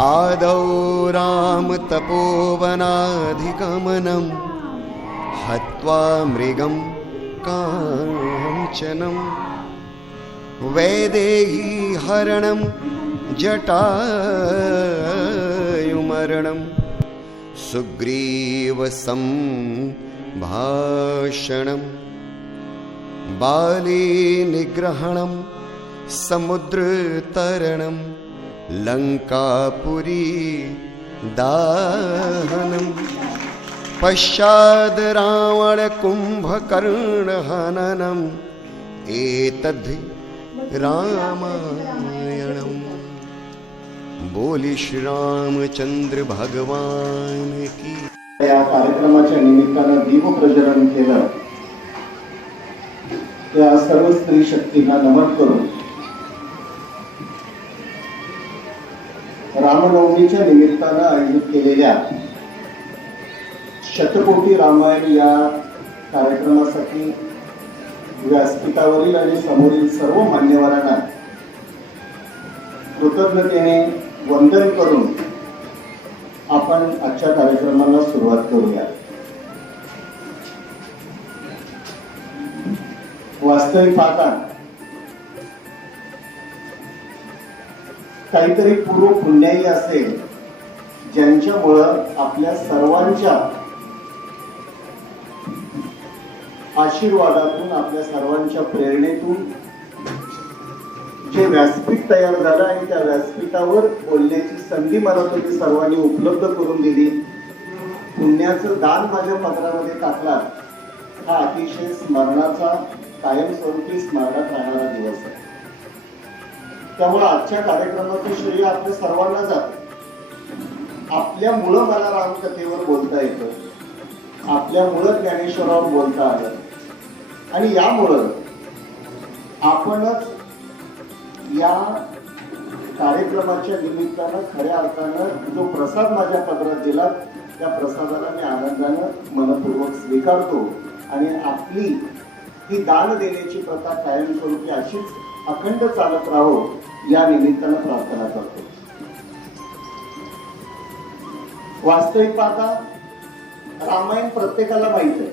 आदौ रामतपोवनाधिगमनं हत्वा मृगं काञ्चनं वैदेही हरणं जटायुमरणं सुग्रीवसंभाषणं बाली निग्रहणं समुद्रतरणं लंकापुरी दाहनं पश्चाद् रावण कुंभकर्ण हननम् एतद्धि रामायणम्। बोली श्री रामचंद्र भगवान की। या कार्यक्रमाच्या निमित्तानं दीपप्रज्वलन केलं त्या सर्व स्त्री शक्तींना नमन करून रामनवमीच्या निमित्तानं आयोजित केलेल्या शतकोटी रामायण या कार्यक्रमासाठी व्यासपीठावरील आणि समोरील सर्व मान्यवरांना कृतज्ञतेने वंदन करून आपण आजच्या कार्यक्रमाला सुरुवात करूया। वास्तविक पाहता काहीतरी पूर्व पुण्याई असेल ज्यांच्यामुळं आपल्या सर्वांच्या आशीर्वादातून आपल्या सर्वांच्या प्रेरणेतून जे व्यासपीठ तयार झालं आणि त्या व्यासपीठावर बोलण्याची संधी मला तुम्ही सर्वांनी उपलब्ध करून दिली। पुण्याचं दान माझ्या पत्रामध्ये टाकला हा अतिशय स्मरणाचा कायमस्वरूपी स्मरणात राहणारा दिवस आहे। त्यामुळे आजच्या कार्यक्रमाचं श्रेय आपल्या सर्वांना जातं। आपल्यामुळं मला रामकथेवर बोलता येतं, आपल्यामुळं ज्ञानेश्वरावर बोलता आलं आणि यामुळं आपणच या कार्यक्रमाच्या निमित्तानं खऱ्या अर्थानं जो प्रसाद माझ्या पत्रात दिला त्या प्रसादाला मी आनंदानं मनपूर्वक स्वीकारतो आणि आपली ही दान देण्याची प्रथा कायमस्वरूपी अशीच अखंड चालत राहो या निमित्तानं प्रार्थना करतो। वास्तविक पाहता रामायण प्रत्येकाला माहित आहे,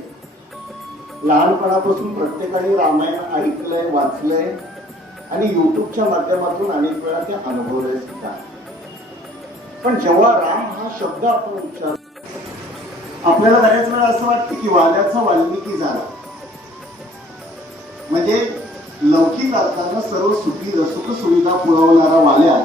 लहानपणापासून प्रत्येकाने रामायण ऐकलंय, वाचलंय आणि युट्यूबच्या माध्यमातून अनेक वेळा ते अनुभवलंय सुद्धा। पण जेव्हा राम हा शब्द आपण उच्चारतो आपल्याला बऱ्याच वेळा असं वाटतं की वाल्याचा वाल्मिकी झाला, म्हणजे लौकिक अर्थानं सर्व सुख सुविधा पुरवणारा वाल्या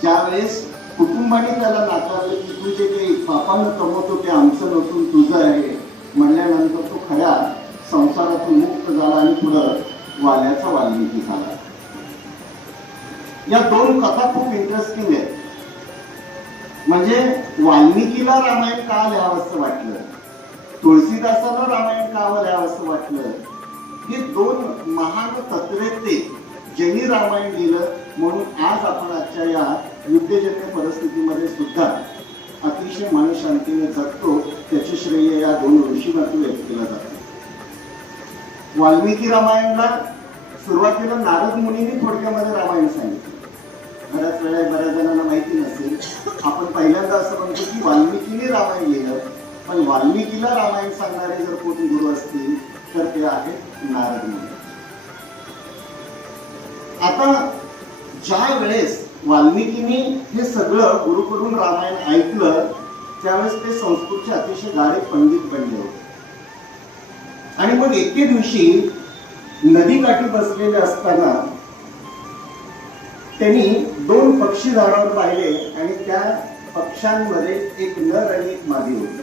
ज्यावेळेस कुटुंबाने त्याला नाकारले की तू जे काही पापानं कमवतो ते आमचं नसून तुझं आहे म्हणल्यानंतर तो खऱ्या संसारातून मुक्त झाला आणि पुढं वाल्याचा वाल्मिकी झाला। या दोन कथा खूप इंटरेस्टिंग आहेत। म्हणजे वाल्मिकीला रामायण का लिहावंसं वाटलं, तुळशीदासाला रामायण का लिहावंसं वाटलं, हे दोन महान तत्ववेत्ते ज्यांनी रामायण लिहिलं म्हणून आज आपण आजच्या या युद्धजन्य परिस्थितीमध्ये सुद्धा अतिशय मनशांतीने जगतो, त्याचे श्रेय या दोन ऋषींना व्यक्त केलं जातं। वाल्मिकी रामायणला सुरुवातीला नारद मुनींनी थोडक्यामध्ये रामायण सांगितलं। बऱ्याच वेळा बऱ्याच जणांना माहिती नसेल, आपण पहिल्यांदा असं म्हणतो की वाल्मिकीने रामायण लिहिलं, पण वाल्मिकीला रामायण सांगणारे जर कोणी गुरु असतील तर ते आहेत नारद मुनी। आता ज्या वेळेस वाल्मिकीने हे सगळं गुरुकडून रामायण ऐकलं त्यावेळेस ते संस्कृतचे अतिशय गाढे पंडित बनले होते आणि मग एके दिवशी नदीकाठी बसलेले असताना त्यांनी दोन पक्षी झाडावर पाहिले आणि त्या पक्ष्यांमध्ये एक नर आणि एक मादी होती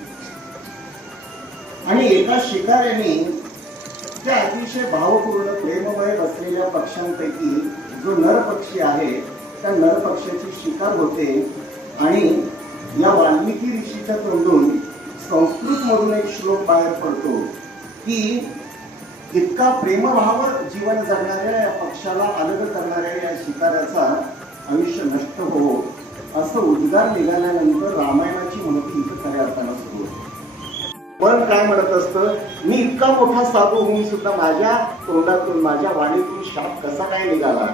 आणि एका शिकाऱ्याने त्या अतिशय भावपूर्ण प्रेममय बसलेल्या पक्ष्यांपैकी जो नर पक्षी आहे त्या नर पक्षाची शिकार होते आणि या वाल्मिकी ऋषीच्या तोंडून संस्कृत मधून एक श्लोक बाहेर पडतो की इतका प्रेमभाव जीवन जगणाऱ्या या पक्षाला अलग करणाऱ्या या शिकाऱ्याचा आयुष्य नष्ट हो असं उद्गार निघाल्यानंतर रामायणाची माहिती इथं खऱ्या अर्थानं सुरू होते। पण काय म्हणत असतं, मी इतका मोठा साधू होऊन सुद्धा माझ्या तोंडातून माझ्या वाणीतून शाप कसा काय निघाला।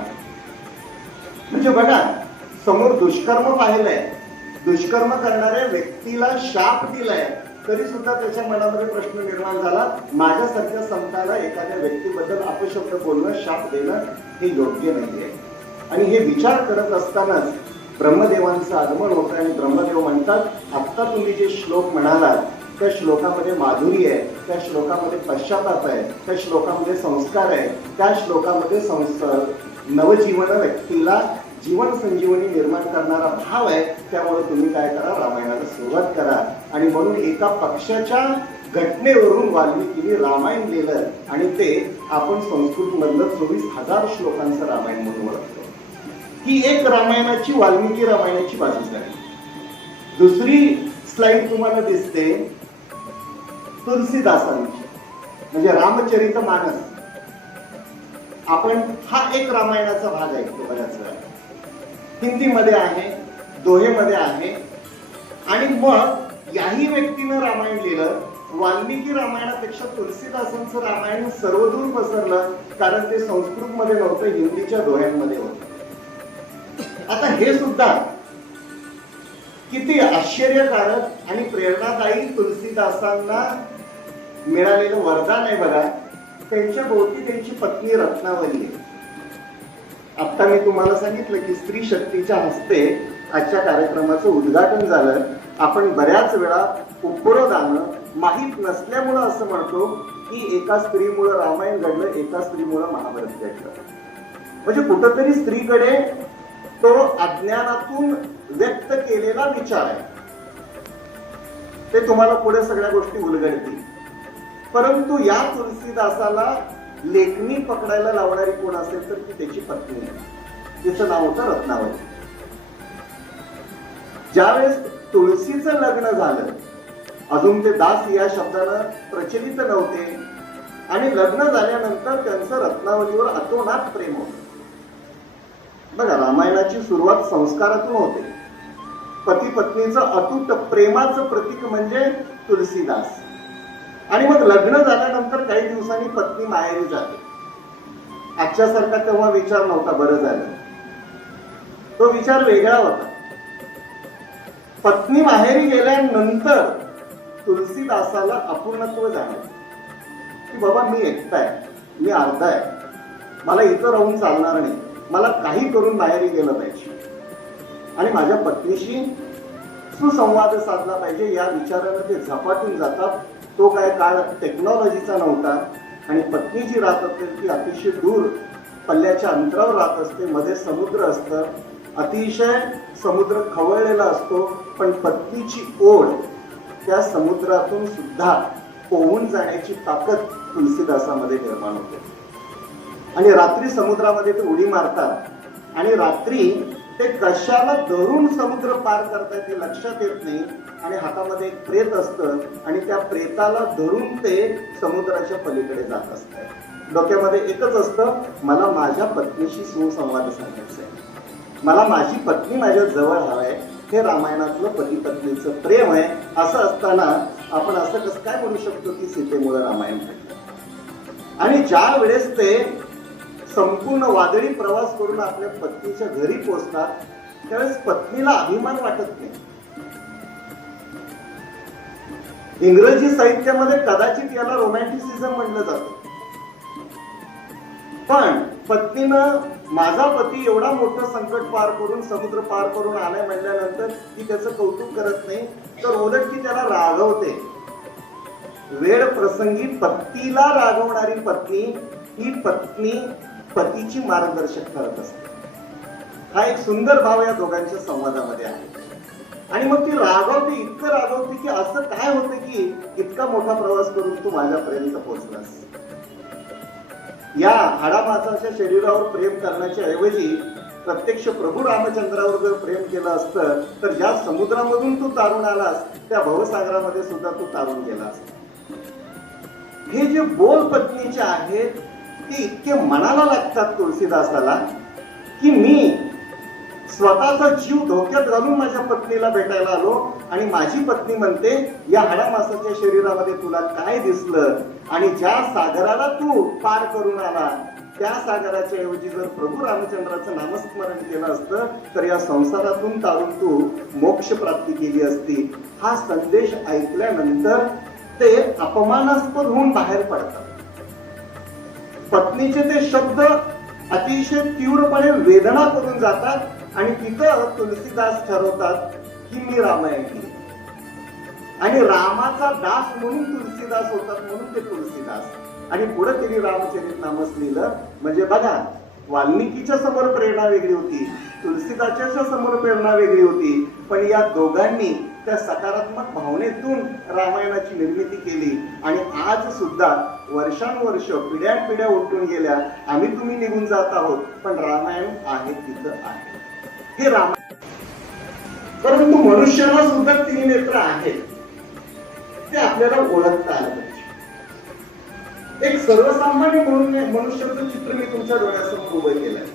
म्हणजे बघा समोर दुष्कर्म पाहिलंय, दुष्कर्म करणाऱ्या व्यक्तीला शाप दिलाय, तरी सुद्धा त्याच्या मनामध्ये प्रश्न निर्माण झाला, माझ्यासारख्या संताला एखाद्या व्यक्तीबद्दल अपशब्द बोलणं, शाप देणं हे योग्य नाहीये. आणि हे विचार करत असतानाच ब्रह्मदेवांचं आगमन होतं आणि ब्रह्मदेव म्हणतात, आत्ता तुम्ही जे श्लोक म्हणालात त्या श्लोकामध्ये माधुरी आहे, त्या श्लोकामध्ये पश्चाताप आहे, त्या श्लोकामध्ये संस्कार आहे, त्या श्लोकामध्ये नवजीवन व्यक्तीला जीवन संजीवनी निर्माण करणारा भाव आहे. त्यामुळे तुम्ही काय करा, रामायणाला सुरुवात करा. आणि म्हणून एका पक्षाच्या घटनेवरून वाल्मिकीने रामायण लिहिलं आणि ते आपण संस्कृत मधलं 24,000 श्लोकांचं रामायण म्हणून ओळखतो. ही एक रामायणाची, वाल्मिकी रामायणाची बाजू झाली. दुसरी स्लाइड तुम्हाला दिसते तुलसीदासांची, म्हणजे रामचरित मानस. आपण हा एक रामायणाचा भाग ऐकतो बऱ्याच वेळा, हिंदीमध्ये आहे, दोहेमध्ये आहे. आणि मग याही व्यक्तीनं रामायण लिहिलं. वाल्मिकी रामायणापेक्षा तुलसीदासांचं रामायण सर्वदूर पसरलं, कारण ते संस्कृत मध्ये नव्हतं, हिंदीच्या दोह्यांमध्ये होतं. आता हे सुद्धा किती आश्चर्यकारक आणि प्रेरणादायी तुलसीदासांना मिळालेलं वरदान आहे बघा. त्यांच्या भोवती त्यांची पत्नी रत्नावली आहे. आता मी तुम्हाला सांगितलं की स्त्री शक्तीच्या हस्ते आजच्या कार्यक्रमाचं उद्घाटन झालं. आपण बऱ्याच वेळा उपरोधानं माहीत नसल्यामुळं असं म्हणतो की एका स्त्रीमुळं रामायण घडलं, एका स्त्रीमुळं महाभारत घडलं. म्हणजे कुठंतरी स्त्रीकडे तो अज्ञानातून व्यक्त केलेला विचार आहे, ते तुम्हाला पुढे सगळ्या गोष्टी उलगडतील. परंतु या तुलसीदासाला लेखणी पकडायला लावणारी कोण असेल तर ती त्याची पत्नी आहे. तिचं नाव होतं रत्नावली. ज्यावेळेस तुळशीचं लग्न झालं, अजून ते दास या शब्दानं प्रचलित नव्हते, आणि लग्न झाल्यानंतर त्यांचं रत्नावलीवर अतोनात प्रेम होतं. बघा, रामायणाची सुरुवात संस्कारातून होते. पती पत्नीचं अतूट प्रेमाचं प्रतीक म्हणजे तुलसीदास. आणि मग लग्न झाल्यानंतर काही दिवसांनी पत्नी माहेरी जाते. आजच्यासारखा तेव्हा विचार नव्हता, बरं झालं. तो विचार वेगळा होता. पत्नी माहेरी गेल्यानंतर तुलसीदासाला अपूर्णत्व जाणवलं की बाबा मी एकटा आहे, मी अर्धा आहे, मला इथं राहून चालणार नाही, मला काही करून बाहेर गेलं पाहिजे आणि माझ्या पत्नीशी सुसंवाद साधला पाहिजे. या विचारानं ते झपाटून जातात. तो काय काळ टेक्नॉलॉजीचा नव्हता आणि पत्नी जी राहत असते ती अतिशय दूर पल्ल्याच्या अंतरावर राहत असते. मध्ये समुद्र असतं, अतिशय समुद्र खवळलेला असतो, पण पत्नीची ओढ त्या समुद्रातून सुद्धा पोहून जाण्याची ताकद तुलसीदासामध्ये निर्माण होते. आणि रात्री समुद्रामध्ये ते उडी मारतात आणि रात्री ते कशाला धरून समुद्र पार करतायत हे लक्षात येत नाही. आणि हातामध्ये एक प्रेत असतं आणि त्या प्रेताला धरून ते समुद्राच्या पलीकडे जात असतात. डोक्यामध्ये एकच असतं, मला माझ्या पत्नीशी सुसंवाद साधायचा आहे, मला माझी पत्नी माझ्या जवळ हवाय. हे रामायणातलं पती पत्नीचं प्रेम आहे. असं असताना आपण असं कसं काय म्हणू शकतो की सीतेमुळे रामायण घडलं. आणि ज्या वेळेस ते संपूर्ण वादळी प्रवास करून आपल्या पत्नीच्या घरी पोहोचतात, त्यावेळेस पत्नीला अभिमान वाटत नाही. इंग्रजी साहित्यामध्ये कदाचित याला रोमॅन्टिसिझम म्हणलं जातं. पण पत्नीनं माझा पती एवढा मोठं संकट पार करून समुद्र पार करून आलाय म्हणल्यानंतर ती त्याचं कौतुक करत नाही, तर उलट ती त्याला रागवते. वेळ प्रसंगी पतीला रागवणारी पत्नी ही पत्नी पतीची मार्गदर्शक करत असते. हा एक सुंदर भाव या दोघांच्या संवादामध्ये आहे. आणि मग ती रागवते, इतकं रागवते की असं काय होतं की इतका मोठा प्रवास करून तू माझ्यापर्यंत पोहोचलास. या हाडामासाच्या शरीरावर प्रेम करण्याच्या ऐवजी प्रत्यक्ष प्रभू रामचंद्रावर जर प्रेम केलं असतं तर ज्या समुद्रामधून तू तारून आलास त्या भवसागरामध्ये सुद्धा तू तारून गेलास. हे जे बोल पत्नीचे आहेत ते इतके मनाला लागतात तुलसीदासाला की मी स्वतःचा जीव धोक्यात घालून माझ्या पत्नीला भेटायला आलो आणि माझी पत्नी म्हणते या हाडामासाच्या शरीरामध्ये तुला काय दिसलं आणि ज्या सागराला तू पार करून आला त्या सागराच्या ऐवजी जर प्रभू रामचंद्राचं नामस्मरण केलं असतं तर या संसारातून तारून तू मोक्ष प्राप्ती केली असती. हा संदेश ऐकल्यानंतर ते अपमानास्पद होऊन बाहेर पडतात. पत्नीचे ते शब्द अतिशय तीव्रपणे वेदना करून जातात आणि तिथं तुलसीदास ठरवतात की मी रामायण आणि रामाचा दास म्हणून तुलसीदास होतात, म्हणून ते तुलसीदास. आणि पुढे त्यांनी रामचरित नामच लिहिलं. म्हणजे बघा, वाल्मिकीच्या समोर प्रेरणा वेगळी होती, तुलसीदासाच्या समोर प्रेरणा वेगळी होती, पण या दोघांनी त्या सकारात्मक भावनेतून रामायणाची निर्मिती केली. आणि आज सुद्धा वर्षानुवर्ष पिढ्यानपिढ्या उलटून गेल्या, आम्ही तुम्ही निघून जात आहोत, पण रामायण आहे तिथं आहे. हे रामायण. परंतु मनुष्याला सुद्धा 3 नेत्र आहेत, ते आपल्याला ओळखता आलं पाहिजे. एक सर्वसामान्य म्हणून मनुष्याचं चित्र मी तुमच्या डोळ्यासमोर उभं केलंय.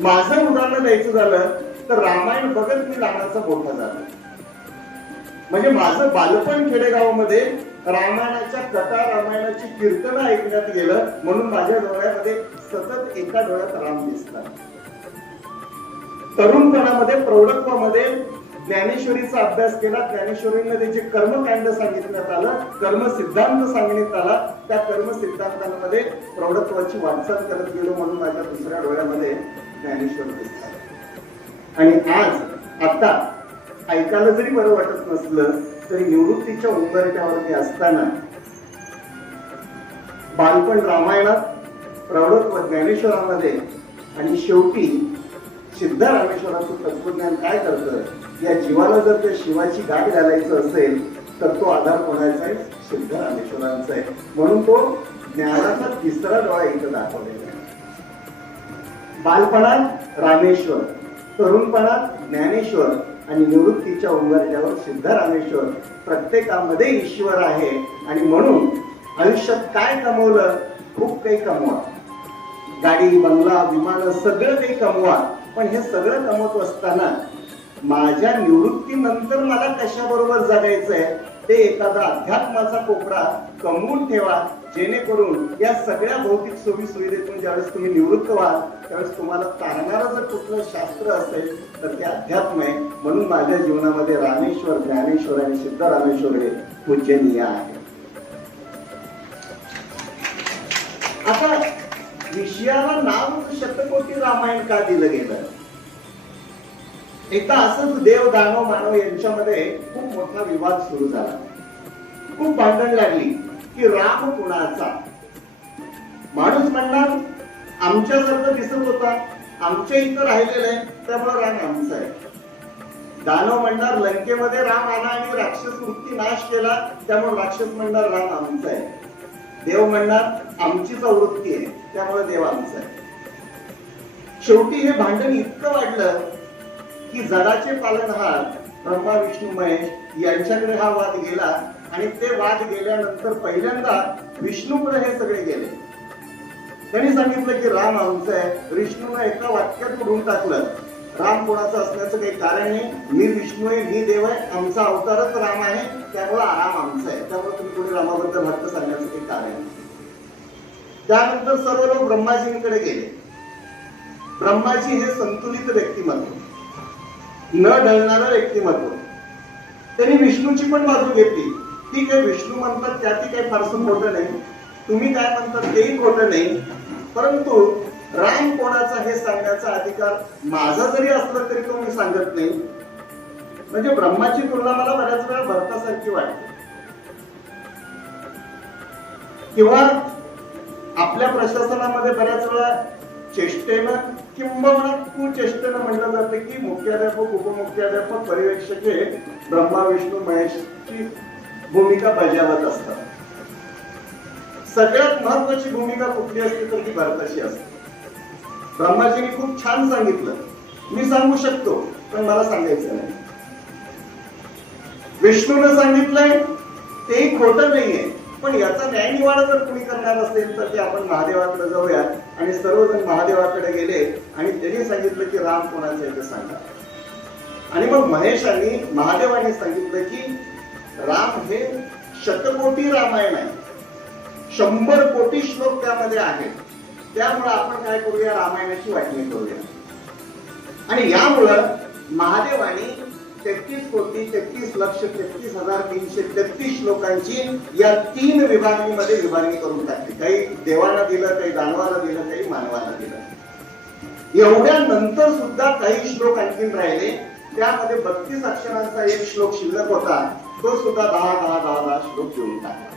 माझं उदाहरण द्यायचं झालं तर रामायण बघत मी लहानाचा मोठा झालो. म्हणजे माझं बालपण खेडेगावामध्ये रामायणाच्या कथा, रामायणाची कीर्तनं ऐकण्यात गेलं, म्हणून माझ्या डोळ्यामध्ये सतत एका डोळ्यात राम दिसतात. तरुणपणामध्ये, प्रौढत्वामध्ये ज्ञानेश्वरीचा अभ्यास केला. ज्ञानेश्वरीमध्ये जे कर्मकांड सांगितण्यात आलं, कर्म सिद्धांत सांगण्यात आला, त्या कर्म सिद्धांतांमध्ये प्रौढत्वाची वाटचाल करत गेलो, म्हणून माझ्या दुसऱ्या डोळ्यामध्ये ज्ञानेश्वर दिसतात. आणि आज आता ऐकायला जरी बरं वाटत नसलं तरी निवृत्तीच्या उंबरठ्यावर मी असताना बालपण रामायणात, प्रौढत्व ज्ञानेश्वरामध्ये आणि शेवटी सिद्धरामेश्वराचं तत्वज्ञान काय करतं, या जीवाला जर त्या शिवाची गाठ घालायचं असेल तर तो आधार कोणाचा आहे? सिद्धरामेश्वरांचा आहे. म्हणून तो ज्ञानाचा 3रा डोळा इथं दाखवलेला आहे. बालपणात रामेश्वर, तरुणपणात ज्ञानेश्वर आणि निवृत्तीच्या उंबरठ्यावर सिद्धरामेश्वर. प्रत्येकामध्ये ईश्वर आहे. आणि म्हणून आयुष्यात काय कमवलं? खूप काही कमवा, गाडी, बंगला, विमान, सगळं काही कमवा, पण हे सगळं कमवत असताना माझ्या निवृत्तीनंतर मला कशाबरोबर जगायचंय ते एखादा अध्यात्माचा कोपरा कमवून ठेवा, जेणेकरून या सगळ्या भौतिक सोयी सुविधेतून ज्यावेळेस तुम्ही निवृत्त व्हाल त्यावेळेस तुम्हाला तारणारं जर कुठलं शास्त्र असेल तर ते अध्यात्म आहे. म्हणून माझ्या जीवनामध्ये रामेश्वर, ज्ञानेश्वर आणि सिद्धरामेश्वर हे पूजनीय आहे. आता विषयाला नाव शतकोटी रामायण का दिलं गेलं? एकदा असंच देव, दानव, मानव यांच्यामध्ये खूप मोठा विवाद सुरू झाला. खूप भांडण लागली की राम कुणाचा. माणूस म्हणणार आमच्यासारखं दिसत होता, आमच्या इथं राहिलेलं आहे, त्यामुळे राम आमचा आहे. दानव म्हणणार लंकेमध्ये राम आला आणि राक्षस वृत्ती नाश केला, त्यामुळे राक्षस म्हणणार राम आमचा आहे. देव म्हणणार आमचीच वृत्ती आहे, त्यामुळे देव आमचा आहे. शेवटी हे भांडण इतकं वाढलं की जगाचे पालनहार ब्रह्मा, विष्णू, महेश यांच्याकडे हा वाद गेला. आणि ते वाद गेल्यानंतर पहिल्यांदा विष्णूकडे हे सगळे गेले. त्यांनी सांगितलं की राम आमचा आहे. विष्णूने एका वाक्यात उडून टाकलं, राम कोणाचा असण्याचं काही कारण नाही, मी विष्णू आहे, मी देव आहे, आमचा अवतारच राम आहे, त्यामुळे राम आमचा आहे, त्यामुळे तुम्ही कोणी रामाबद्दल वाक्य सांगण्याचं काही कारण नाही. त्यानंतर सर्व लोक ब्रह्माजींकडे गेले. ब्रह्माजी हे संतुलित व्यक्तिमत्व, न ढळणारं व्यक्तिमत्व. त्यांनी विष्णूची पण बाजू घेतली. ठीक आहे, विष्णू म्हणतात त्यातही काही फारसं खोटं नाही, तुम्ही काय म्हणतात तेही खोटं नाही, परंतु राम कोणाचा हे सांगण्याचा अधिकार माझा जरी असला तरी तो मी सांगत नाही. म्हणजे ब्रह्माची तुलना मला बऱ्याच वेळा भरतासारखी वाटते. किंवा आपल्या प्रशासनामध्ये बऱ्याच वेळा चेष्टेनं किंबहुना कुचेष्टेनं म्हटलं जातं की मुख्याध्यापक, उपमुख्याध्यापक, पर्यवेक्षक हे ब्रह्मा, विष्णू, महेशची भूमिका बजावत असतात. सगळ्यात महत्वाची भूमिका कुठली असते तर ती भरताची असते. ब्रह्माजींनी खूप छान सांगितलं, मी सांगू शकतो पण मला सांगायचं नाही. विष्णूने सांगितलंय तेही खोटं नाहीये, पण याचा न्यायनिवाडा जर कुणी करणार असेल तर ते आपण महादेवाकडे जाऊया. आणि सर्वजण महादेवाकडे गेले आणि त्यांनी सांगितलं की राम कोणाचा आहे ते सांगा. आणि मग महेशांनी, महादेवांनी सांगितलं की राम हे शतकोटी रामायण आहे, 100 कोटी श्लोक त्यामध्ये आहेत. त्यामुळं आपण काय करूया, रामायणाची वाटणी करूया. आणि यामुळं महादेवाने 33,33,33,333 लोकांची या 3 विभागणीमध्ये विभागणी करून टाकली. काही देवाला दिलं, काही दानवाला दिलं, काही मानवाला दिलं. एवढ्या नंतर सुद्धा काही श्लोक आणखीन राहिले. त्यामध्ये 32 अक्षरांचा एक श्लोक शिल्लक होता, तो सुद्धा 10 श्लोक देऊन टाकला.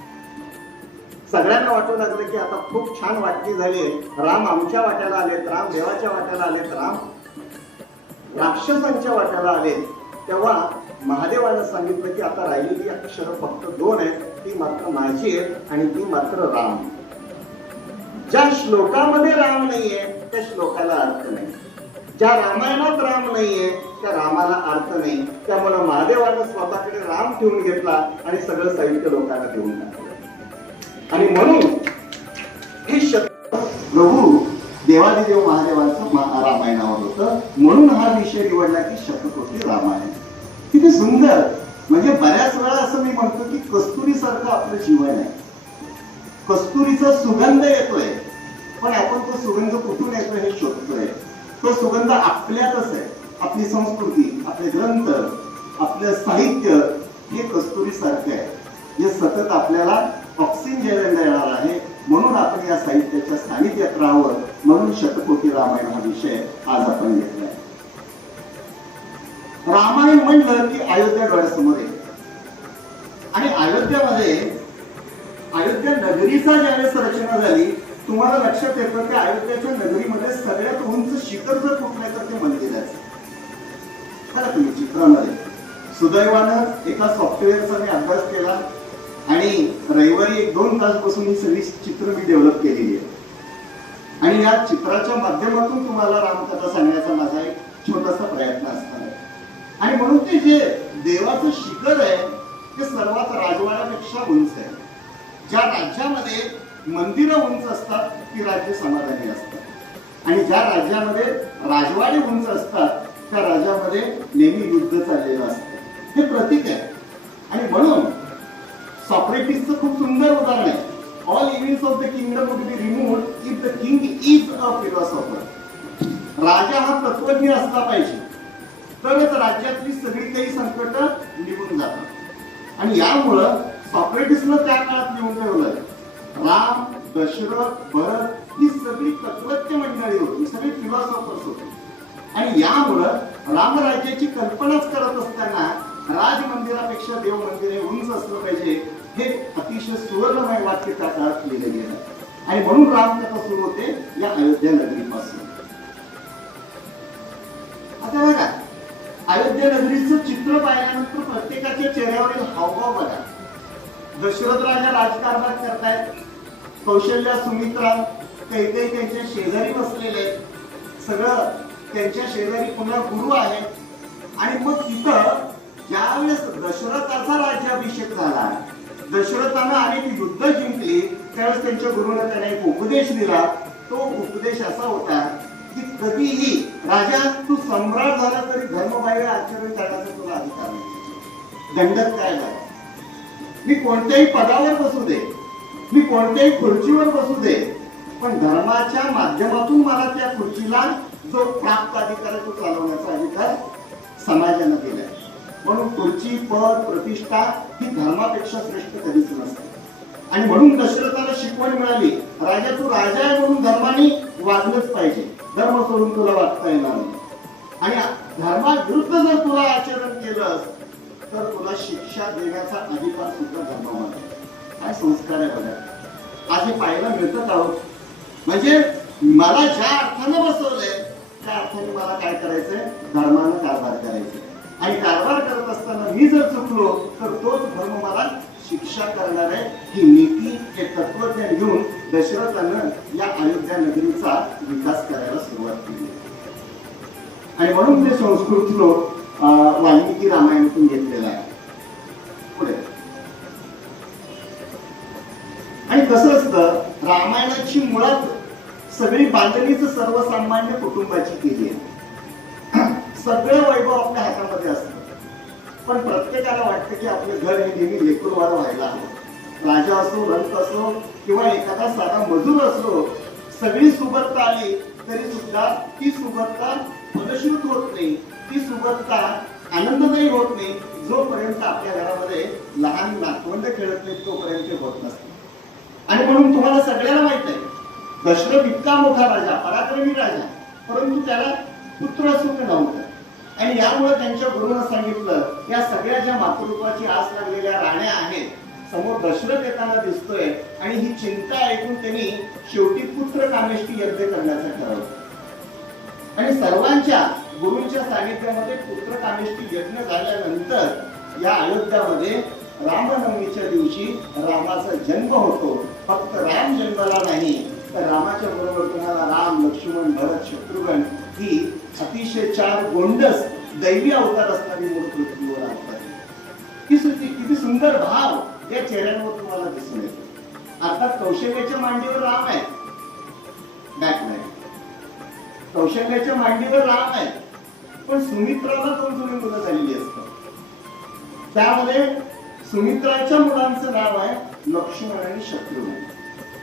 सगळ्यांना वाटू लागलं की आता खूप छान वाटणी झाली, राम आमच्या वाट्याला आलेत, राम देवाच्या वाट्याला आलेत, राम राक्षसांच्या वाट्याला आलेत. तेव्हा महादेवानं सांगितलं की आता राहिलेली अक्षर फक्त 2 आहेत, ती मात्र माझी आहेत आणि ती मात्र राम. ज्या श्लोकामध्ये राम नाहीये त्या श्लोकाला अर्थ नाही, ज्या रामायणात राम नाहीये त्या रामाला अर्थ नाही. त्यामुळे महादेवानं स्वतःकडे राम ठेवून घेतला आणि सगळं साहित्य लोकांना देऊन टाकलं. आणि म्हणून हे प्रभू देवादिदेव महादेवांचं रामायणावर होतं. म्हणून हा विषय निवडला की शतकोटी रामायण. किती सुंदर. म्हणजे बऱ्याच वेळा असं मी म्हणतो की कस्तुरी सारखं आपलं जीवन आहे. कस्तुरीचा सुगंध येतोय, पण आपण तो सुगंध कुठून येतोय हे शोधतोय. तो सुगंध आपल्यातच आहे. आपली संस्कृती, आपले ग्रंथ, आपलं साहित्य हे कस्तुरी सारखं आहे. हे सतत आपल्याला ऑक्सिजन देणार आहे. म्हणून आपण या साहित्याच्या सानिध्यात राहावं. म्हणून शतकोटी रामायण हा विषय आज आपण घेतलाय. रामायण म्हणलं की अयोध्या डोळ्यासमोर येते. आणि अयोध्या नगरीचा ज्यावेळेस रचना झाली, तुम्हाला लक्षात येतं की अयोध्याच्या नगरीमध्ये सगळ्यात उंच शिखर जर कुठलं तर ते मंदिराचं. बघा तुम्ही चित्रामध्ये. सुदैवानं एका सॉफ्टवेअरचा मी अभ्यास केला आणि रविवारी 1-2 तास बसून ही सगळी चित्र मी डेव्हलप केलेली आहे. आणि या चित्राच्या माध्यमातून तुम्हाला रामकथा सांगण्याचा माझा एक छोटासा प्रयत्न असणार आहे. आणि म्हणून ते जे देवाचं शिखर आहे ते सर्वात राजवाड्यापेक्षा उंच आहे. ज्या राज्यामध्ये मंदिरं उंच असतात ती राज्य समाधानी असतात. आणि ज्या राज्यामध्ये राजवाडे उंच असतात त्या राज्यामध्ये नेहमी युद्ध चाललेलं असतं. हे प्रतीक आहे. आणि म्हणून सॉक्रेटिसचं खूप सुंदर उदाहरण आहे. All evils of the kingdom would be removed if the king is a philosopher. राजा हा तत्वज्ञ असला पाहिजे, तरच राज्यातली सगळी काही संकट निघून जातात. आणि यामुळं सॉक्रेटिसनं त्या काळात लिहून ठेवलं, राम, दशरथ, भरत ही सगळी तत्वज्ञ मंडळी होती, सगळी फिलॉसॉफर्स होते. आणि यामुळं रामराज्याची कल्पनाच करत असताना राज मंदिरापेक्षा देव मंदिर हे उंच असलं पाहिजे हे अतिशय सुवर्णमय वाक्य त्या काळात लिहिलं गेलं. आणि म्हणून रामकथा सुरू होते या अयोध्या नगरीपासून. आता बघा, अयोध्या नगरीचं चित्र पाहिल्यानंतर प्रत्येकाच्या चेहऱ्यावरील हावभाव बघा. दशरथ राजा राजकारभार करतायत. कौशल्या, सुमित्रा, कैकेयी त्यांच्या शेजारी बसलेले, सगळं त्यांच्या शेजारी पुन्हा गुरु आहे. आणि मग तिथं ज्यावेळेस दशरथाचा राज्याभिषेक झाला, दशरथानं अनेक युद्ध जिंकली, त्यावेळेस त्यांच्या गुरुने त्याला एक उपदेश दिला. तो उपदेश असा होता की कधीही राजा तू सम्राट झाला तरी धर्मबाह्य आचरण करण्याचा तुला अधिकार नाही. दंडक काय झाला, मी कोणत्याही पदावर बसू दे, मी कोणत्याही खुर्चीवर बसू दे, पण धर्माच्या माध्यमातून मला त्या खुर्चीला जो प्राप्त अधिकार आहे तो चालवण्याचा अधिकार समाजाने दिलाय. म्हणून खुर्ची, पद, प्रतिष्ठा ही धर्मापेक्षा श्रेष्ठ कधीच नसते. आणि म्हणून दशरथाला शिकवण मिळाली, राजा तू राजा आहे म्हणून धर्माने वागलंच पाहिजे, धर्म सोडून तुला वागता येणार नाही. आणि धर्माविरुद्ध जर तुला आचरण केलंस तर तुला शिक्षा देण्याचा अधिकार सुद्धा धर्मामध्ये. काय संस्कार आहे बघा. आज हे पाहायला मिळतं आहोत. म्हणजे मला ज्या अर्थानं बसवलंय त्या अर्थाने मला काय करायचंय, धर्मानं कारभार करायचंय. आणि कारभार करत असताना मी जर चुकलो तर तोच धर्म मला शिक्षा करणार आहे. ही नीती, हे तत्वज्ञान घेऊन दशरथानं या अयोध्या नगरीचा विकास करायला सुरुवात केली. आणि म्हणून ते संस्कृत श्लोक वाल्मिकी रामायणातून घेतलेला आहे. पुढे आणि कसं असतं, रामायणाची मुळात सगळी बांधणीच सर्वसामान्य कुटुंबाची केली आहे. सगळं वैभव आपल्या हातामध्ये असतं, पण प्रत्येकाला वाटतं की आपलं घर हे नेहमी लेकरूवार व्हायला हवं. राजा असो, रंक असो किंवा एखादा साधा मजूर असो, सगळी सुबत्ता आली तरी सुद्धा ती सुबत्ता फलश्रुत होत नाही, ती सुबत्ता आनंददायी होत नाही जोपर्यंत आपल्या घरामध्ये लहान नातवंड खेळत नाही तोपर्यंत ते होत नसते. आणि म्हणून तुम्हाला सगळ्यांना माहित आहे दशरथ इतका मोठा राजा, पराक्रमी राजा, परंतु त्याला पुत्र सुख नव्हतं. आणि यामुळे त्यांच्या गुरुनं सांगितलं या सगळ्या ज्या मातृत्वाची आस लागलेल्या राण्या आहेत समोर दशरथ येताना दिसतोय आणि ही चिंता ऐकून त्यांनी शेवटी पुत्र कामेष्टी यज्ञ करण्याचं ठरवलं. आणि सर्वांच्या गुरूंच्या सानिध्यामध्ये पुत्र कामेष्टी यज्ञ झाल्यानंतर या अयोध्यामध्ये रामनवमीच्या दिवशी रामाचा जन्म होतो. फक्त राम जन्माला नाही तर रामाच्या बरोबर तुम्हाला राम, लक्ष्मण, भरत, शत्रुघ्न ही अतिशय 4 गोंडस दैवी अवतार असणारी मूळ पृथ्वीवर अवतार. किती सुंदर भाव या चेहऱ्यांवर तुम्हाला दिसून येतो. अर्थात कौशल्याच्या मांडीवर राम आहे, कौशल्याच्या मांडीवर राम आहे, पण सुमित्राला 2 जुळी मुलं झालेली असतात. त्यामध्ये सुमित्राच्या मुलांचं नाव आहे लक्ष्मण आणि शत्रुघ्न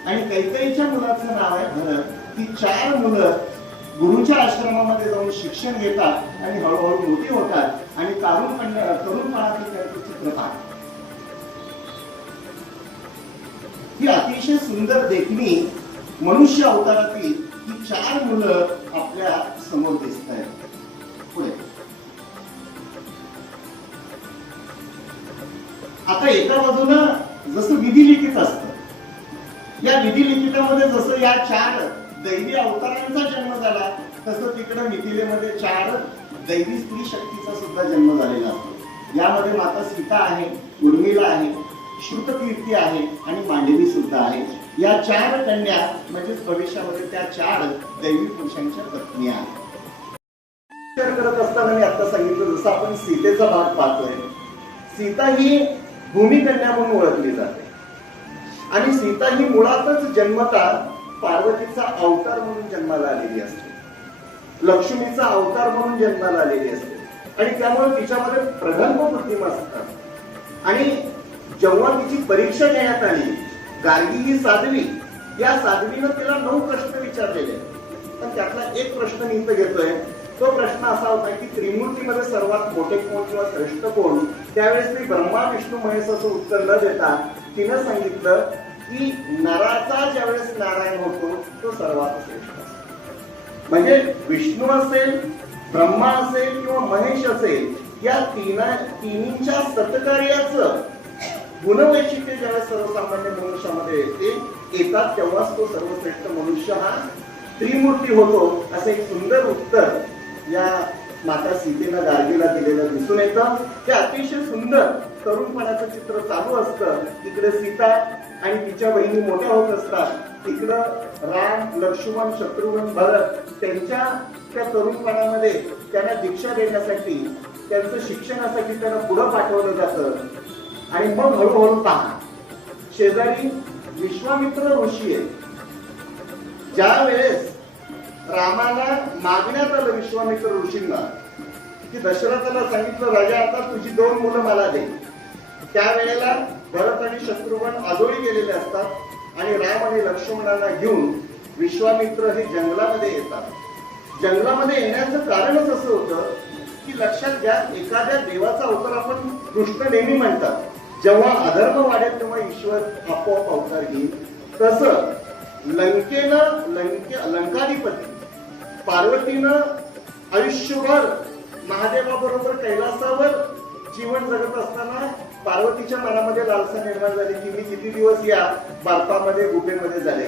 आणि कैकेयीच्या मुलाचं नाव आहे भरत. ही 4 मुलं गुरुच्या आश्रमामध्ये जाऊन शिक्षण घेतात आणि हळूहळू मोठी होतात आणि तरुणपणातील त्यांचं चित्र पाहतात. ही अतिशय सुंदर देखणी मनुष्य अवतारातील ही 4 मुलं आपल्या समोर दिसत आहेत. पुढे आता एका बाजूनं जसं विधी लिखित असतं, या विधी लिखितामध्ये जसं या 4 दैवी अवतारांचा जन्म झाला तसं तिकडे मिथिलेमध्ये 4 दैवी स्त्री शक्तीचा सुद्धा जन्म झालेला असतो. यामध्ये माता सीता आहे, उर्मिला आहे, श्रुतकीर्ती आहे आणि मांडवी सुद्धा आहे. या 4 कन्या म्हणजेच भविष्यामध्ये त्या 4 दैवी पुरुषांच्या पत्नी आहेत. विचार करत असताना मी आता सांगितलं जसं आपण सीतेचा भाग पाहतोय, सीता ही भूमिकन्या म्हणून ओळखली जाते आणि सीता ही मुळातच जन्मता पार्वतीचा अवतार म्हणून जन्माला आलेली असते, लक्ष्मीचा अवतार म्हणून जन्माला आलेली असते आणि त्यामुळे तिच्यामध्ये प्रगल्भ बुद्धिमत्ता असतात. आणि जेव्हा तिची परीक्षा घेण्यात आली, गार्गी ही साध्वी, या साध्वीनं तिला 9 प्रश्न विचारलेले, पण त्यातला एक प्रश्न मी इथं घेतोय. तो प्रश्न असा होता की त्रिमूर्तीमध्ये सर्वात मोठे कोण किंवा श्रेष्ठ कोण. त्यावेळेस ती ब्रह्मा विष्णू महेश असं उत्तर न देता तिनं सांगितलं की नराचा ज्यावेळेस नारायण होतो तो सर्वात श्रेष्ठ असतो. म्हणजे विष्णू असेल, ब्रह्मा असेल किंवा महेश असेल, या तिन्हींच्या सत्कार्याचं गुणवैशिष्ट्य ज्यावेळेस सर्वसामान्य मनुष्यामध्ये येतात तेव्हाच तो सर्वश्रेष्ठ मनुष्य हा त्रिमूर्ती होतो. असं एक सुंदर उत्तर या माता सीतेनं गार्गीला दिलेलं दिसून येतं. हे अतिशय सुंदर तरुणपणाचं चित्र चालू असतं. इकडे सीता आणि तिच्या बहिणी मोठ्या होत असतात, तिकडं राम, लक्ष्मण, शत्रुघ्न, भरत त्यांच्या त्या तरुणपणामध्ये त्यांना दीक्षा देण्यासाठी, त्यांचं शिक्षणासाठी त्यांना पुढं पाठवलं जातं. आणि मग हळूहळू पहा शेजारी विश्वामित्र ऋषी आहे. ज्या वेळेस रामाला मागण्यात आलं विश्वामित्र ऋषींना की दशरथाला सांगितलं राजा आता तुझी 2 मुलं मला दे, त्यावेळेला भरत आणि शत्रुघ्न आजोळी गेलेले असतात आणि राम आणि लक्ष्मणाला घेऊन विश्वामित्र हे जंगलामध्ये येतात. जंगलामध्ये येण्याचं कारणच असं होतं की लक्षात घ्या, एखाद्या देवाचा अवतार आपण कृष्ण नेहमी म्हणतात, जेव्हा अधर्म वाढेल तेव्हा ईश्वर आपोआप अवतार घेईल. तसं लंकाधिपती पार्वतीनं आयुष्यभर महादेवाबरोबर कैलासावर जीवन जगत असताना पार्वतीच्या मनामध्ये लालसा निर्माण झाली की मी किती दिवस या बर्फामध्ये गुफेमध्ये झाले.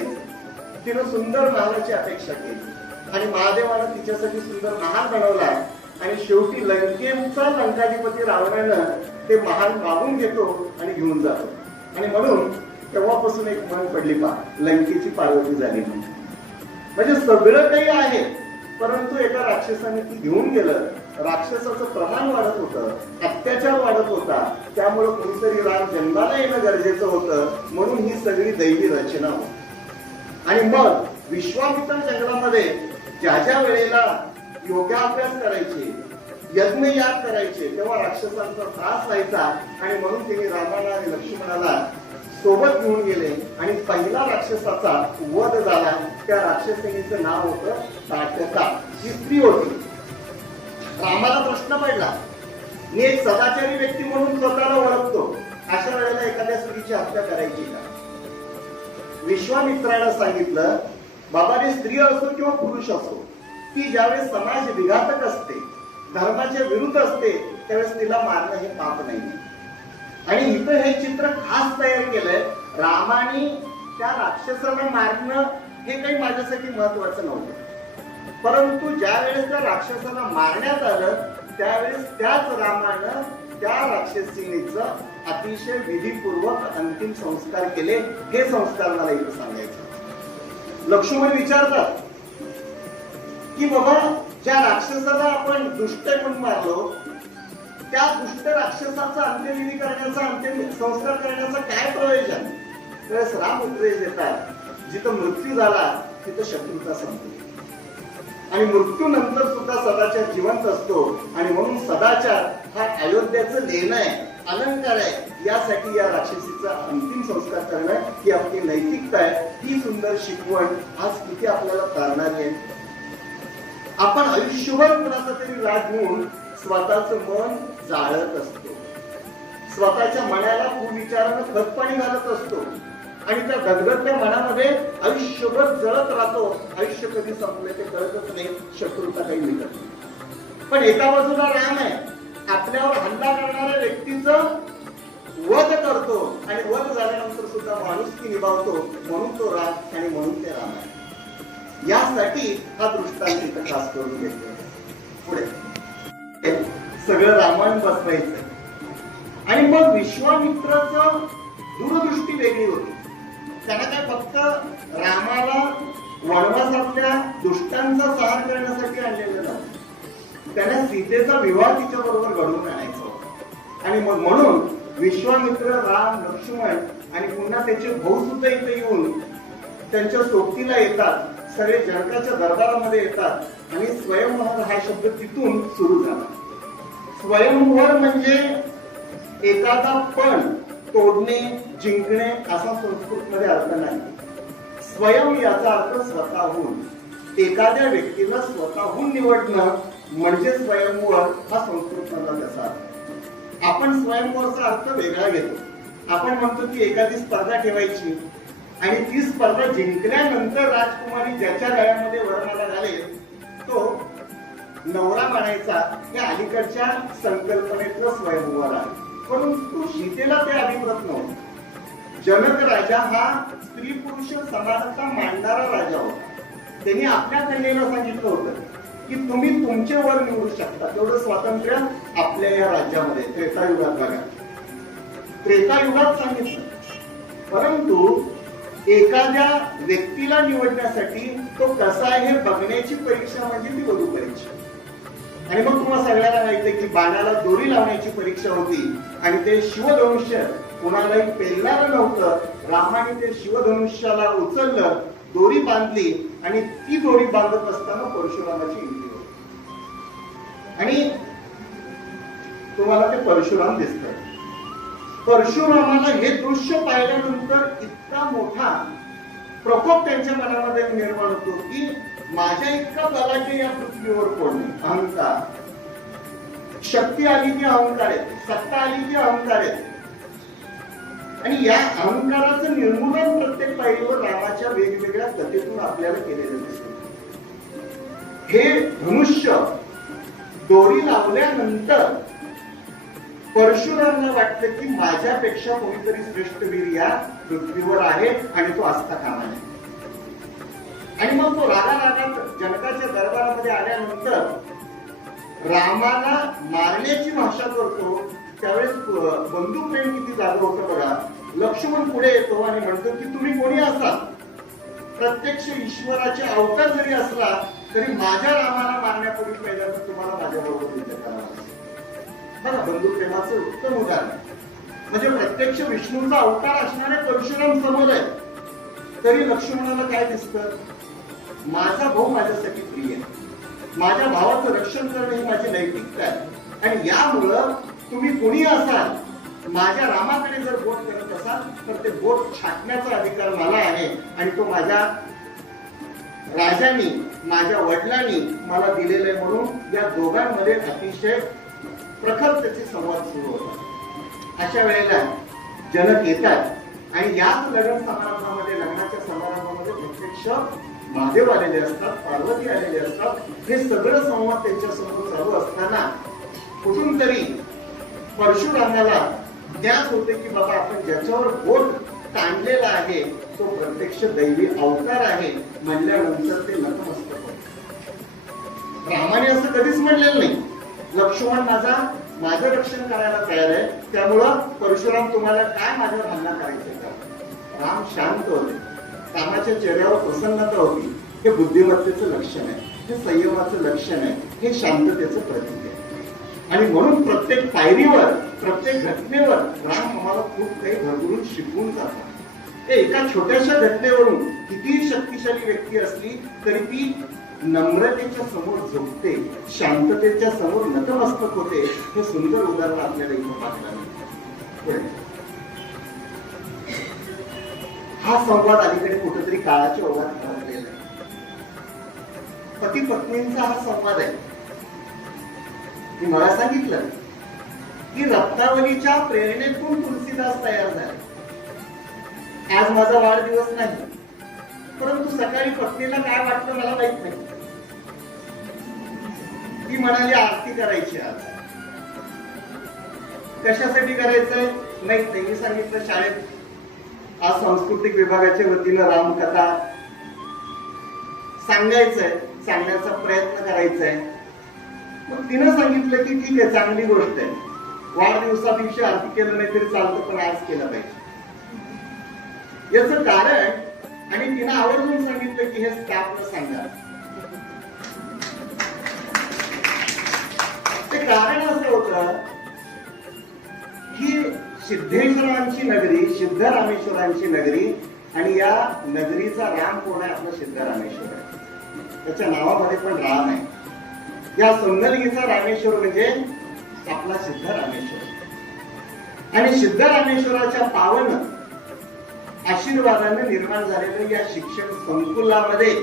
तिनं सुंदर महालाची अपेक्षा केली आणि महादेवानं तिच्यासाठी सुंदर महाल बनवला आणि शेवटी लंकेचा लंकाधिपती रावणानं ते महाल मागून घेतो आणि घेऊन जातो. आणि म्हणून तेव्हापासून एक म्हण पडली पहा, लंकेची पार्वती झाली. म्हणजे सगळं काही आहे परंतु एका राक्षसाने ती घेऊन गेलं. राक्षसाचं प्रमाण वाढत होतं, अत्याचार वाढत होता, त्यामुळे कोणीतरी राम जन्माला येणं गरजेचं होतं. म्हणून ही सगळी दैवी रचना होती. आणि मग विश्वामित्र जंगलामध्ये ज्या ज्या वेळेला योगाभ्यास करायचे, यज्ञ याग करायचे तेव्हा राक्षसांचा त्रास व्हायचा आणि म्हणून त्यांनी रामाला आणि लक्ष्मणाला सोबत घेऊन गेले आणि पहिला राक्षसाचा वध झाला. त्या राक्षसिणीचं नाव होतं ताटका. ही स्त्री होती. रामाला प्रश्न पडला, मी एक सदाचारी व्यक्ती म्हणून स्वतःला ओळखतो, अशा वेळेला एखाद्या स्त्रीची हत्या करायची का? विश्वामित्राला सांगितलं, बाबाने स्त्री असो किंवा पुरुष असो, ती ज्यावेळेस समाज विघातक असते, धर्माच्या विरुद्ध असते, त्यावेळेस तिला मारणं हे पाप नाही. आणि इथं हे चित्र खास तयार केलंय. रामाने त्या राक्षसाला मारणं हे काही माझ्यासाठी महत्वाचं नव्हतं, परंतु ज्या वेळेस त्या राक्षसाला मारण्यात आलं त्यावेळेस त्याच रामानं त्या राक्षसीनीचं अतिशय विधीपूर्वक अंतिम संस्कार केले. हे संस्कार मला इथं सांगायचं. लक्ष्मण विचारतात की बाबा, ज्या राक्षसाला आपण दुष्ट म्हणून मारलो, त्या दुष्ट राक्षसाचा अंत्यविधी करण्याचा, अंतिम संस्कार करण्याचा काय प्रयोजन? त्यावेळेस राम उपदेश देतात, जिथं मृत्यू झाला तिथं शत्रुता संपली आणि मृत्यूनंतर सुद्धा सदाचार जिवंत असतो. आणि म्हणून सदाचार हा अयोध्याचं लेणं आहे, अलंकार आहे. यासाठी या राक्षसीचा अंतिम संस्कार करणं ही आपली नैतिकता आहे. ही सुंदर शिकवण आज किती आपल्याला करणारी आहे. आपण आयुष्यभर कुणाचा तरी राग घेऊन स्वतःचं मन जाळत असतो, स्वतःच्या मनाला कुविचारानं खतपाणी घालत असतो आणि त्या गदगदल्या मनामध्ये आयुष्यभर जळत राहतो. आयुष्य कधी संपले ते कळतच नाही, शत्रुता काही मिळत नाही. पण एका बाजूला राम आहे, आपल्यावर हल्ला करणाऱ्या व्यक्तीचं वध करतो आणि वध झाल्यानंतर सुद्धा माणुसकी निभावतो. म्हणून तो राम आणि म्हणून ते राम आहे. यासाठी हा दृष्टांत इथं खास करून घेतला. पुढे सगळं रामायण बसवायचं आणि मग विश्वामित्राचं दूरदृष्टी वेगळी होती. त्यांना काय फक्त रामाला वनवासातल्या दुष्टांचा संहार करण्यासाठी आणलेलं नव्हतं, त्यांना सीतेचा विवाह तिच्या बरोबर घडवून आणायचा होता. आणि मग म्हणून विश्वामित्र, राम, लक्ष्मण आणि पुन्हा त्याचे भाऊ सुद्धा इथे येऊन त्यांच्या सोबतीला येतात. सगळे जनकाच्या दरबारामध्ये येतात आणि स्वयंवर हा शब्द तिथून सुरू झाला. स्वयंवर म्हणजे एखादा पण तोडणे, जिंकणे असा संस्कृत मध्ये अर्थ नाही. स्वयं याचा अर्थ स्वतःहून. एखाद्या व्यक्तीला स्वतःहून निवडणं म्हणजे स्वयंवर हा संस्कृत मधला त्याचा अर्थ. आपण स्वयंवरचा अर्थ वेगळा घेतो. आपण म्हणतो की एखादी स्पर्धा ठेवायची आणि ती स्पर्धा जिंकल्यानंतर राजकुमारी ज्याच्या गळ्यामध्ये वरमाला घालेल तो नवरा म्हणायचा. या अलीकडच्या संकल्पनेतलं स्वयंवर आहे. परंतु सीतेला ते अभिप्रेत नव्हतं. जनक राजा हा स्त्री पुरुष समानता मांडणारा राजा होता. त्यांनी आपल्या कन्येला सांगितलं होतं की तुम्ही तुमचे वर निवडू शकता, तेवढं स्वातंत्र्य आपल्या या राज्यामध्ये त्रेतायुगात बघा. त्रेतायुगात सांगितलं. परंतु एखाद्या व्यक्तीला निवडण्यासाठी तो कसा आहे हे बघण्याची परीक्षा म्हणजे ती वधू परीक्षा. आणि मग तुम्हाला सगळ्यांना माहिती आहे की बाणाला दोरी लावण्याची परीक्षा होती आणि ते शिवधनुष्य कुणालाही पेलणारं नव्हतं. रामाने ते शिवधनुष्याला उचललं, दोरी बांधली आणि ती दोरी बांधत असताना परशुरामाची इंद्री होती. आणि तुम्हाला ते परशुराम दिसतात. परशुरामाला हे दृश्य पाहिल्यानंतर इतका मोठा प्रकोप त्यांच्या मनामध्ये निर्माण होतो की माझ्या इतका बलाढ्य या पृथ्वीवर कोण नाही. अहंकार, शक्ती आली की अहंकार आहे, सत्ता आली की अहंकार आहे. आणि या अहंकाराचं निर्मूलन प्रत्येक पायरीवर रामाच्या वेगवेगळ्या कथेतून आपल्याला केलेलं दिसतं. हे धनुष्य दोरी लावल्यानंतर परशुरामाला वाटतं की माझ्यापेक्षा कोणीतरी श्रेष्ठ वीर या पृथ्वीवर आहे आणि तो असता कामा नये. आणि मग तो रागारागात जनकाच्या दरबारामध्ये आल्यानंतर रामाला मारण्याची भाषा करतो. त्यावेळेस बंधू प्रेम किती जागृत होतं बघा. लक्ष्मण पुढे येतो आणि म्हणतो की तुम्ही कोणी असाल, प्रत्यक्ष ईश्वराचे अवतार जरी असला तरी माझ्या रामाला मारण्यापूर्वी पहिल्यांदा तुम्हाला माझ्या बरोबर युद्ध करावं. बघा, बंधू प्रेमाचं उत्तम उदाहरण. म्हणजे प्रत्यक्ष विष्णूचा अवतार असणारे परशुराम समोर आहे, तरी लक्ष्मणाला काय दिसतं? माझा भाऊ माझ्यासाठी प्रिय आहे, माझ्या भावाचं रक्षण करणं ही माझी नैतिकता आहे. आणि यामुळं तुम्ही कोणी असाल माझ्या रामाकडे जर बोट करत असाल तर ते बोट छाटण्याचा अधिकार मला आहे आणि तो माझ्या राजांनी माझ्या वडिलांनी मला दिलेले म्हणून या दोघांमध्ये अतिशय प्रखर त्याचे संवाद सुरू होतात. अशा वेळेला जनक येतात आणि याच लग्न समारंभामध्ये लग्नाच्या समारंभामध्ये प्रत्यक्ष महादेव आलेले असतात, पार्वती आलेले असतात. हे सगळं संवाद त्यांच्या समोर चालू असताना कुठून तरी परशुरामाला ज्ञात होते की बाबा आपण ज्याच्यावर बोट ताणलेला आहे तो प्रत्यक्ष दैवी अवतार आहे म्हणल्यानंतर ते नतमस्तक होते. रामाने असं कधीच म्हणलेलं नाही, लक्ष्मण माझं रक्षण करायला तयार आहे, त्यामुळं परशुराम तुम्हाला काय माझ्यावर हल्ला करायचा का? राम शांत होते, रामाच्या चेहऱ्यावर प्रसन्नता होती. हे बुद्धिमत्तेचं लक्षण आहे, हे संयमाचं लक्षण आहे, हे शांततेचं प्रतीक आहे. आणि म्हणून प्रत्येक पायरीवर प्रत्येक घटनेवर राम आम्हाला खूप काही भरभरून शिकवून जातात. एका छोट्याशा घटनेवरून कितीही शक्तिशाली व्यक्ती असली तरी ती नम्रतेच्या समोर झुकते, शांततेच्या समोर नतमस्तक होते. हे सुंदर उदाहरण आपल्याला इथं पाहायला मिळतं. हा संवाद अलीकडे कुठेतरी काळाच्या ओघात घडलेला आहे. पती पत्नींचा हा संवाद आहे. मी मला सांगितलं की रत्नावलीच्या प्रेरणेतून तुलसीदास तयार झाले. आज माझा वाढदिवस नाही, परंतु सकाळी पत्नीला काय वाटलं मला माहित नाही. ती म्हणाली आरती करायची आज. कशासाठी करायचंय माहित नाही. मी सांगितलं शाळेत आज सांस्कृतिक विभागाच्या वतीनं रामकथा सांगायचंय, सांगण्याचा प्रयत्न करायचाय. मग तिनं सांगितलं की ठीक आहे, चांगली गोष्ट आहे, वाढदिवसा आरती केलं नाही तरी चालतं, पण आज केलं पाहिजे. याच कारण आणि तिनं आवर्जून सांगितलं की हे स्टाफला सांगा. ते कारण असं होतं की सिद्धेश्वरांची नगरी, सिद्धरामेश्वरांची नगरी, आणि या नगरीचा राम कोण आहे? आपला सिद्धरामेश्वर आहे. त्याच्या नावामध्ये पण राम आहे. या संगलगीचा रामेश्वर म्हणजे आपला सिद्धरामेश्वर. आणि सिद्धरामेश्वराच्या पावन आशीर्वादाने निर्माण झालेलं या शिक्षण संकुलामध्ये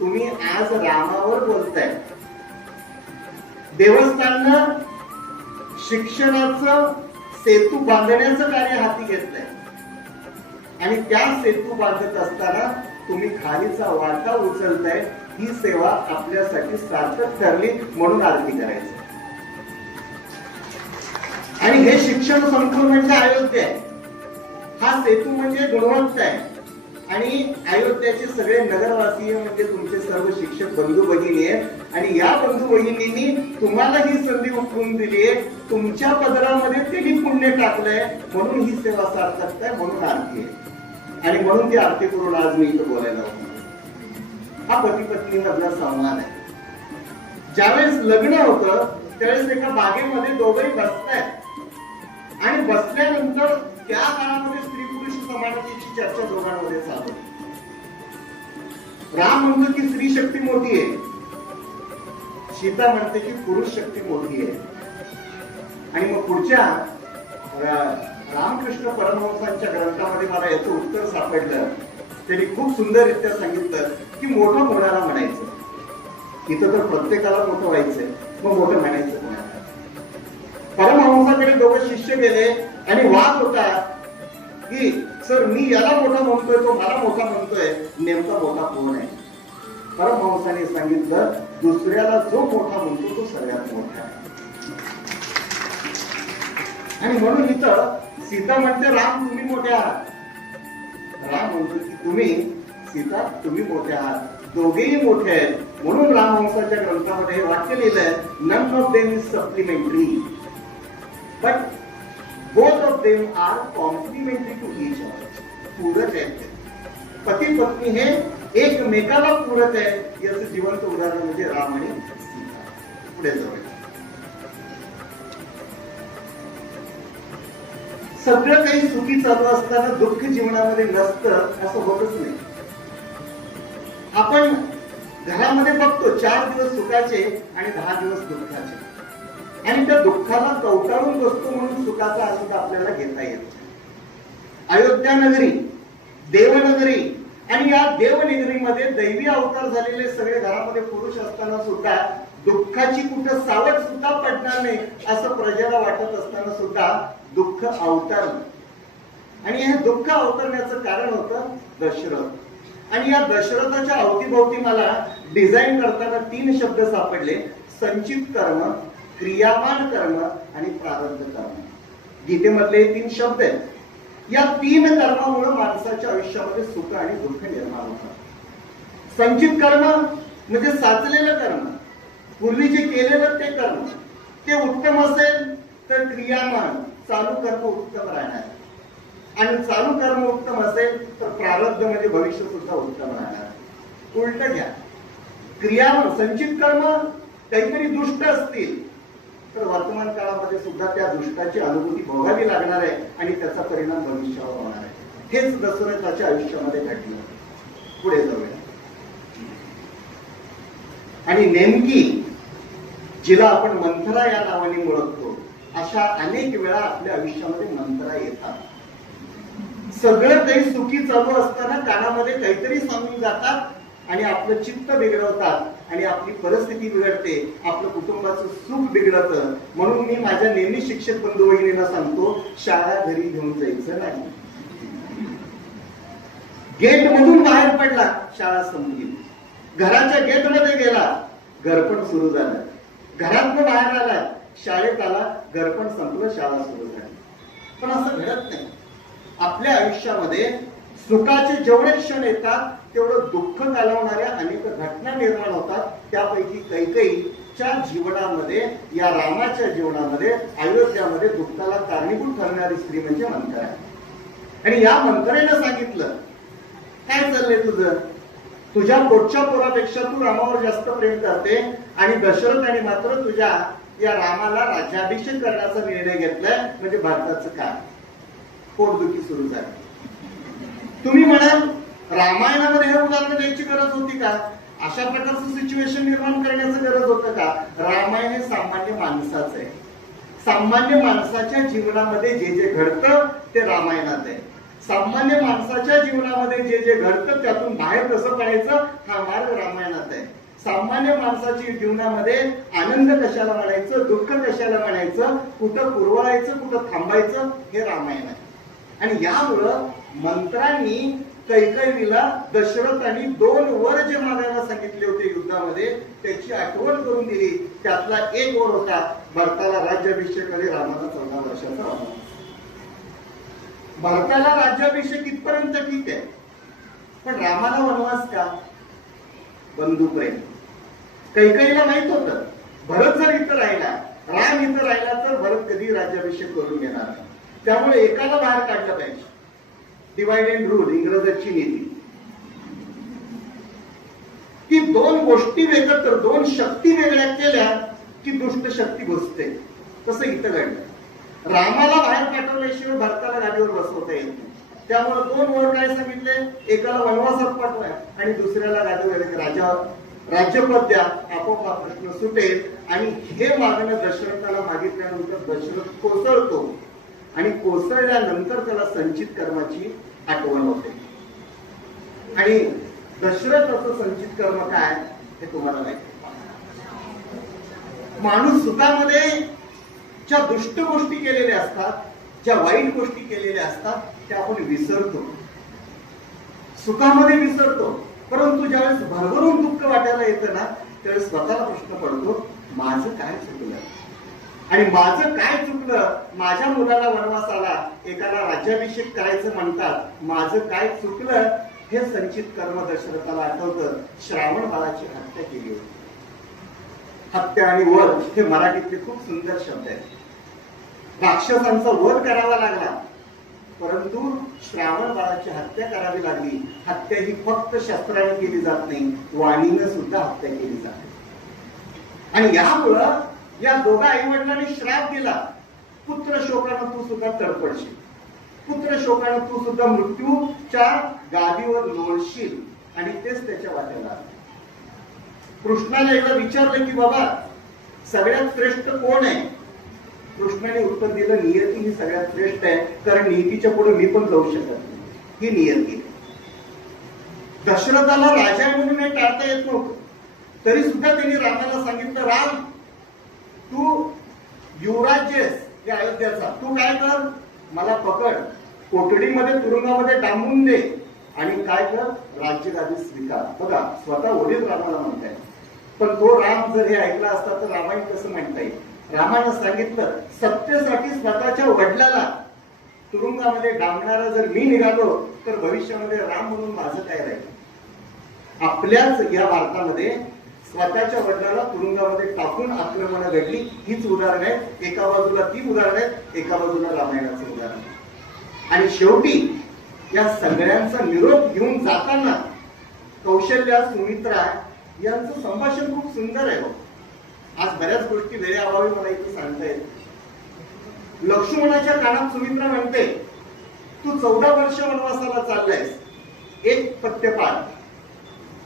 तुम्ही आज रामावर बोलताय. देवस्थाननं शिक्षणाचं सेतू बांधण्याचं कार्य हाती घेतलंय आणि त्या सेतू बांधत असताना तुम्ही खालीचा वाटा उचलताय. ही सेवा आपल्यासाठी सार्थक ठरली म्हणून आरती करायची. आणि हे शिक्षण संकुल म्हणजे अयोध्या आहे. हा सेतू म्हणजे गुणवंत आहे. आणि अयोध्याचे सगळे नगरवासी म्हणजे तुमचे सर्व शिक्षक बंधू भगिनी आहेत. आणि या बंधू भगिनींनी तुम्हाला ही संधी उठवून दिली आहे. तुमच्या पदरामध्ये त्यांनी पुण्य टाकलंय म्हणून ही सेवा सार्थक आहे, म्हणून आरती आहे. आणि म्हणून ती आरती करून आज मी इथं बोलायला होतो. हा पती पत्नी मधला संवाद आहे. ज्यावेळेस लग्न होतं त्यावेळेस एका बागेमध्ये दोघंही बसतायत आणि बसल्यानंतर त्या काळामध्ये स्त्री पुरुष समानतेची चर्चा दोघांमध्ये चालू. राम म्हणतो की स्त्री शक्ती मोठी आहे, सीता म्हणते की पुरुष शक्ती मोठी आहे. आणि मग पुढच्या रामकृष्ण परमहंसांच्या ग्रंथामध्ये मला याचं उत्तर सापडलं. त्यांनी खूप सुंदररित्या सांगितलं की मोठं कोणाला म्हणायचं. इथं तर प्रत्येकाला मोठं व्हायचंय, मग मोठं म्हणायचं कोणाला? परमहंसाकडे दोघं शिष्य गेले आणि वाद होता की सर मी याला मोठा म्हणतोय, तो मला मोठा म्हणतोय, नेमका मोठा कोण आहे? परमहंसाने सांगितलं दुसऱ्याला जो मोठा म्हणतो तो सगळ्यात मोठा आहे. आणि म्हणून इथं सीता म्हणते राम तुम्ही मोठे आहात. राम म्हणतो की तुम्ही सीता तुम्ही मोठे आहात, दोघेही मोठे आहेत. म्हणून रामहंसाच्या ग्रंथामध्ये हे वाक्य लिहिलंय none of them is supplementary but both of them are complementary to each other. पूरक आहेत. पती पत्नी हे एकमेकाला पूरक आहे. याचं जिवंत उदाहरण म्हणजे राम आणि सीता. पुढे जाऊया. सगळं काही सुखी चालू असताना दुःख जीवनामध्ये नसतं असं होतच नाही. आपण घरामध्ये बघतो 4 दिवस सुखाचे आणि 10 दिवस दुःखाचे. आणि त्या दुःखाला कवटाळून बसतो म्हणून सुखाचा आस्वाद आपल्याला घेता येत. अयोध्या नगरी, देवनगरी, आणि या देवनगरीमध्ये दैवी अवतार झालेले सगळे घरामध्ये पुरुष असताना सुद्धा दुःखाची कुठं सावट सुद्धा पडणार नाही असं प्रजेला वाटत असताना सुद्धा दुःख अवतारलं. आणि हे दुःख अवतरण्याचं कारण होतं दशरथ. आणि या दशरथाच्या अवतीभोवती मला डिझाईन करताना 3 शब्द सापडले: संचित कर्म, क्रियामान कर्म आणि प्रारब्ध कर्म. गीतेमधले 3 शब्द आहेत. या 3 कर्मामुळे माणसाच्या आयुष्यामध्ये सुख आणि दुःख निर्माण होतात. संचित कर्म म्हणजे साचलेलं कर्म, पूर्वी जे केलेलं ते कर्म, ते उत्तम असेल तर क्रियामान चालू कर्म उत्तम राहणार, आणि चालू कर्म उत्तम असेल तर प्रारब्ध म्हणजे भविष्य सुद्धा उत्तम राहणार. उलट घ्या, क्रियामान संचित कर्म काहीतरी दुष्ट असतील तर वर्तमान काळामध्ये सुद्धा त्या दुष्टाची अनुभूती भोगावी लागणार आहे आणि त्याचा परिणाम भविष्यावर होणार आहे. हेच दशरथाच्या आयुष्यामध्ये घडलं. पुढे जाऊया. आणि नेमकी जिला आपण मंथरा या नावाने ओळखतो, अशा अनेक वेळा आपल्या आयुष्यामध्ये मंथरा येतात. सगळं काही सुखी चालू असताना कानामध्ये काहीतरी सांगून जातात आणि आपलं चित्त बिघडवतात आणि आपली परिस्थिती बिघडते, आपलं कुटुंबाचं सुख बिघडतं. म्हणून मी माझ्या नेहमी शिक्षक बंधू भगिनींना सांगतो, शाळा घरी घेऊन जायचं नाही. गेट मधून बाहेर पडला, शाळा संपली. घराच्या गेट मध्ये गेला, घरपण सुरू झालं. घरातनं बाहेर आला, शाळेत आला, घरपण संपलं, शाळा सुरू झाली. पण असं घडत नाही. आपल्या आयुष्यामध्ये सुखाचे जेवढे क्षण येतात तेवढं दुःख घालवणाऱ्या अनेक घटना निर्माण होतात. त्यापैकी कैकेयीच्या जीवनामध्ये, या रामाच्या जीवनामध्ये, अयोध्यामध्ये दुःखाला कारणीभूत ठरणारी स्त्री म्हणजे मंथरा. आणि या मंथरेनं सांगितलं, काय चाललंय तुझं? तुझ्या पोटच्या पोरापेक्षा तू रामावर जास्त प्रेम करते आणि दशरथाने मात्र तुझ्या या रामाला राज्याभिषेक करण्याचा निर्णय घेतलाय, म्हणजे भारताचं काय? पोटदुखी सुरू झाली. तुम्ही म्हणाल रामायणामध्ये हे उदाहरण द्यायची गरज होती का? अशा प्रकारचं सिच्युएशन निर्माण करण्याचं गरज होतं का? रामायण हे सामान्य माणसाचं आहे. सामान्य माणसाच्या जीवनामध्ये जे जे घडतं ते रामायणात आहे. सामान्य माणसाच्या जीवनामध्ये जे जे घडतं त्यातून बाहेर कसं पडायचं हा मार्ग रामायणात आहे. सामान्य माणसाच्या जीवनामध्ये आनंद कशाला म्हणायचं, दुःख कशाला म्हणायचं, कुठं पुरवायचं, कुठं थांबायचं, हे रामायण आहे. आणि यामुळं मंत्रांनी कैकेयीला दशरथांनी 2 वर जे मागायला सांगितले होते युद्धामध्ये, त्याची आठवण करून दिली. त्यातला एक वर होता भरताला राज्याभिषेक आणि रामाला 14 वर्षाचा वनवास. भरताला राज्याभिषेक इथपर्यंत ठीक आहे, पण रामाला वनवास का? बंधुप्रेम. कैकेयीला माहित होतं भरत जर इथं राहिला, राम इथं राहिला तर भरत कधी राज्याभिषेक करून घेणार नाही. त्यामुळे एकाला बाहेर काढलं पाहिजे. डिवाइड अँड रूल, इंग्रजांची नीती. की 2 गोष्टी एकत्र, 2 शक्ती वेगळ्या केल्या की दुष्ट शक्ती घुसते. तसं इथं घडलं. रामाला बाहेर पाठवल्याशिवाय भरताला गाडीवर बसवता येत नाही. त्यामुळे 2 वर काय सांगितले, एकाला वनवासात पाठवा आणि दुसऱ्याला गाडीवर राज्यपद द्या, आपोआप हा प्रश्न सुटेल. आणि हे मागणं दशरथाला मागितल्यानंतर दशरथ कोसळतो आणि कोसळल्यानंतर त्याला संचित कर्माची आठवण होते. आणि दशरथाचं संचित कर्म काय हे तुम्हाला माहिती. माणूस सुखामध्ये ज्या दुष्ट गोष्टी केलेल्या असतात, ज्या वाईट गोष्टी केलेल्या असतात त्या आपण विसरतो, सुखामध्ये विसरतो. परंतु ज्यावेळेस भरभरून दुःख वाटायला येतं ना, त्यावेळेस स्वतःला प्रश्न पडतो, माझं काय चुकलं? आणि माझं काय चुकलं? माझ्या मुलाला वनवास आला, एकाला राज्याभिषेक करायचं म्हणतात, माझं काय चुकलं? हे संचित कर्म दशरथाला आठवतं. श्रावण बाळाची हत्या केली होती. हत्या आणि वध हे मराठीतले खूप सुंदर शब्द आहेत. राक्षसांचा वध करावा लागला, परंतु श्रावण बाळाची हत्या करावी लागली. हत्या ही फक्त शस्त्राने केली जात नाही, वाणीनं सुद्धा हत्या केली जाते. आणि यामुळं या दोघा आईवडिलांनी श्राप दिला, पुत्र शोकानं तू सुद्धा तडपडशील, पुत्र शोकानं तू सुद्धा मृत्यूच्या गादीवर लोळशील. आणि तेच त्याच्या वाट्याला आलं. कृष्णाला एकदा विचारलं की बाबा सगळ्यात श्रेष्ठ कोण आहे? कृष्णाने उत्तर दिलं, नियती ही सगळ्यात श्रेष्ठ आहे, कारण नियतीच्या पुढे मी पण जाऊ शकत नाही, ही नियती. दशरथाला राजा म्हणून नाही टाळता येत नव्हतं, तरी सुद्धा त्यांनी रामाला सांगितलं, राम तू युवराज्य आहेस या अयोध्याचा, तू काय कर, मला पकड, कोठडीमध्ये तुरुंगामध्ये डांबून दे आणि काय कर, राज्यगादी स्वीकार. बघा, स्वतः वडील रामाला म्हणताय, पण तो राम जर हे ऐकला असता तर रामायण कसं म्हणता येईल. रामानं सांगितलं, सत्तेसाठी स्वतःच्या वडिलाला तुरुंगामध्ये डांबणारा जर मी निघालो तर भविष्यामध्ये राम म्हणून माझं काय राहील. आपल्याच या भारतामध्ये स्वतःच्या वडिलाला तुरुंगामध्ये टाकून आक्रमण घडली, हीच उदाहरण आहेत. एका बाजूला ती उदाहरण आहेत, एका बाजूला रामायणाचं उदाहरण. आणि शेवटी या सगळ्यांचा निरोप घेऊन जाताना कौशल्या, सुमित्रा यांचं संभाषण खूप सुंदर आहे. आज बऱ्याच गोष्टी वेळेअभावी मला इथे सांगता येत. लक्ष्मणाच्या कानात सुमित्रा म्हणते, तू 14 वर्ष वनवासाला चाललायस, एक पत्ते पाड,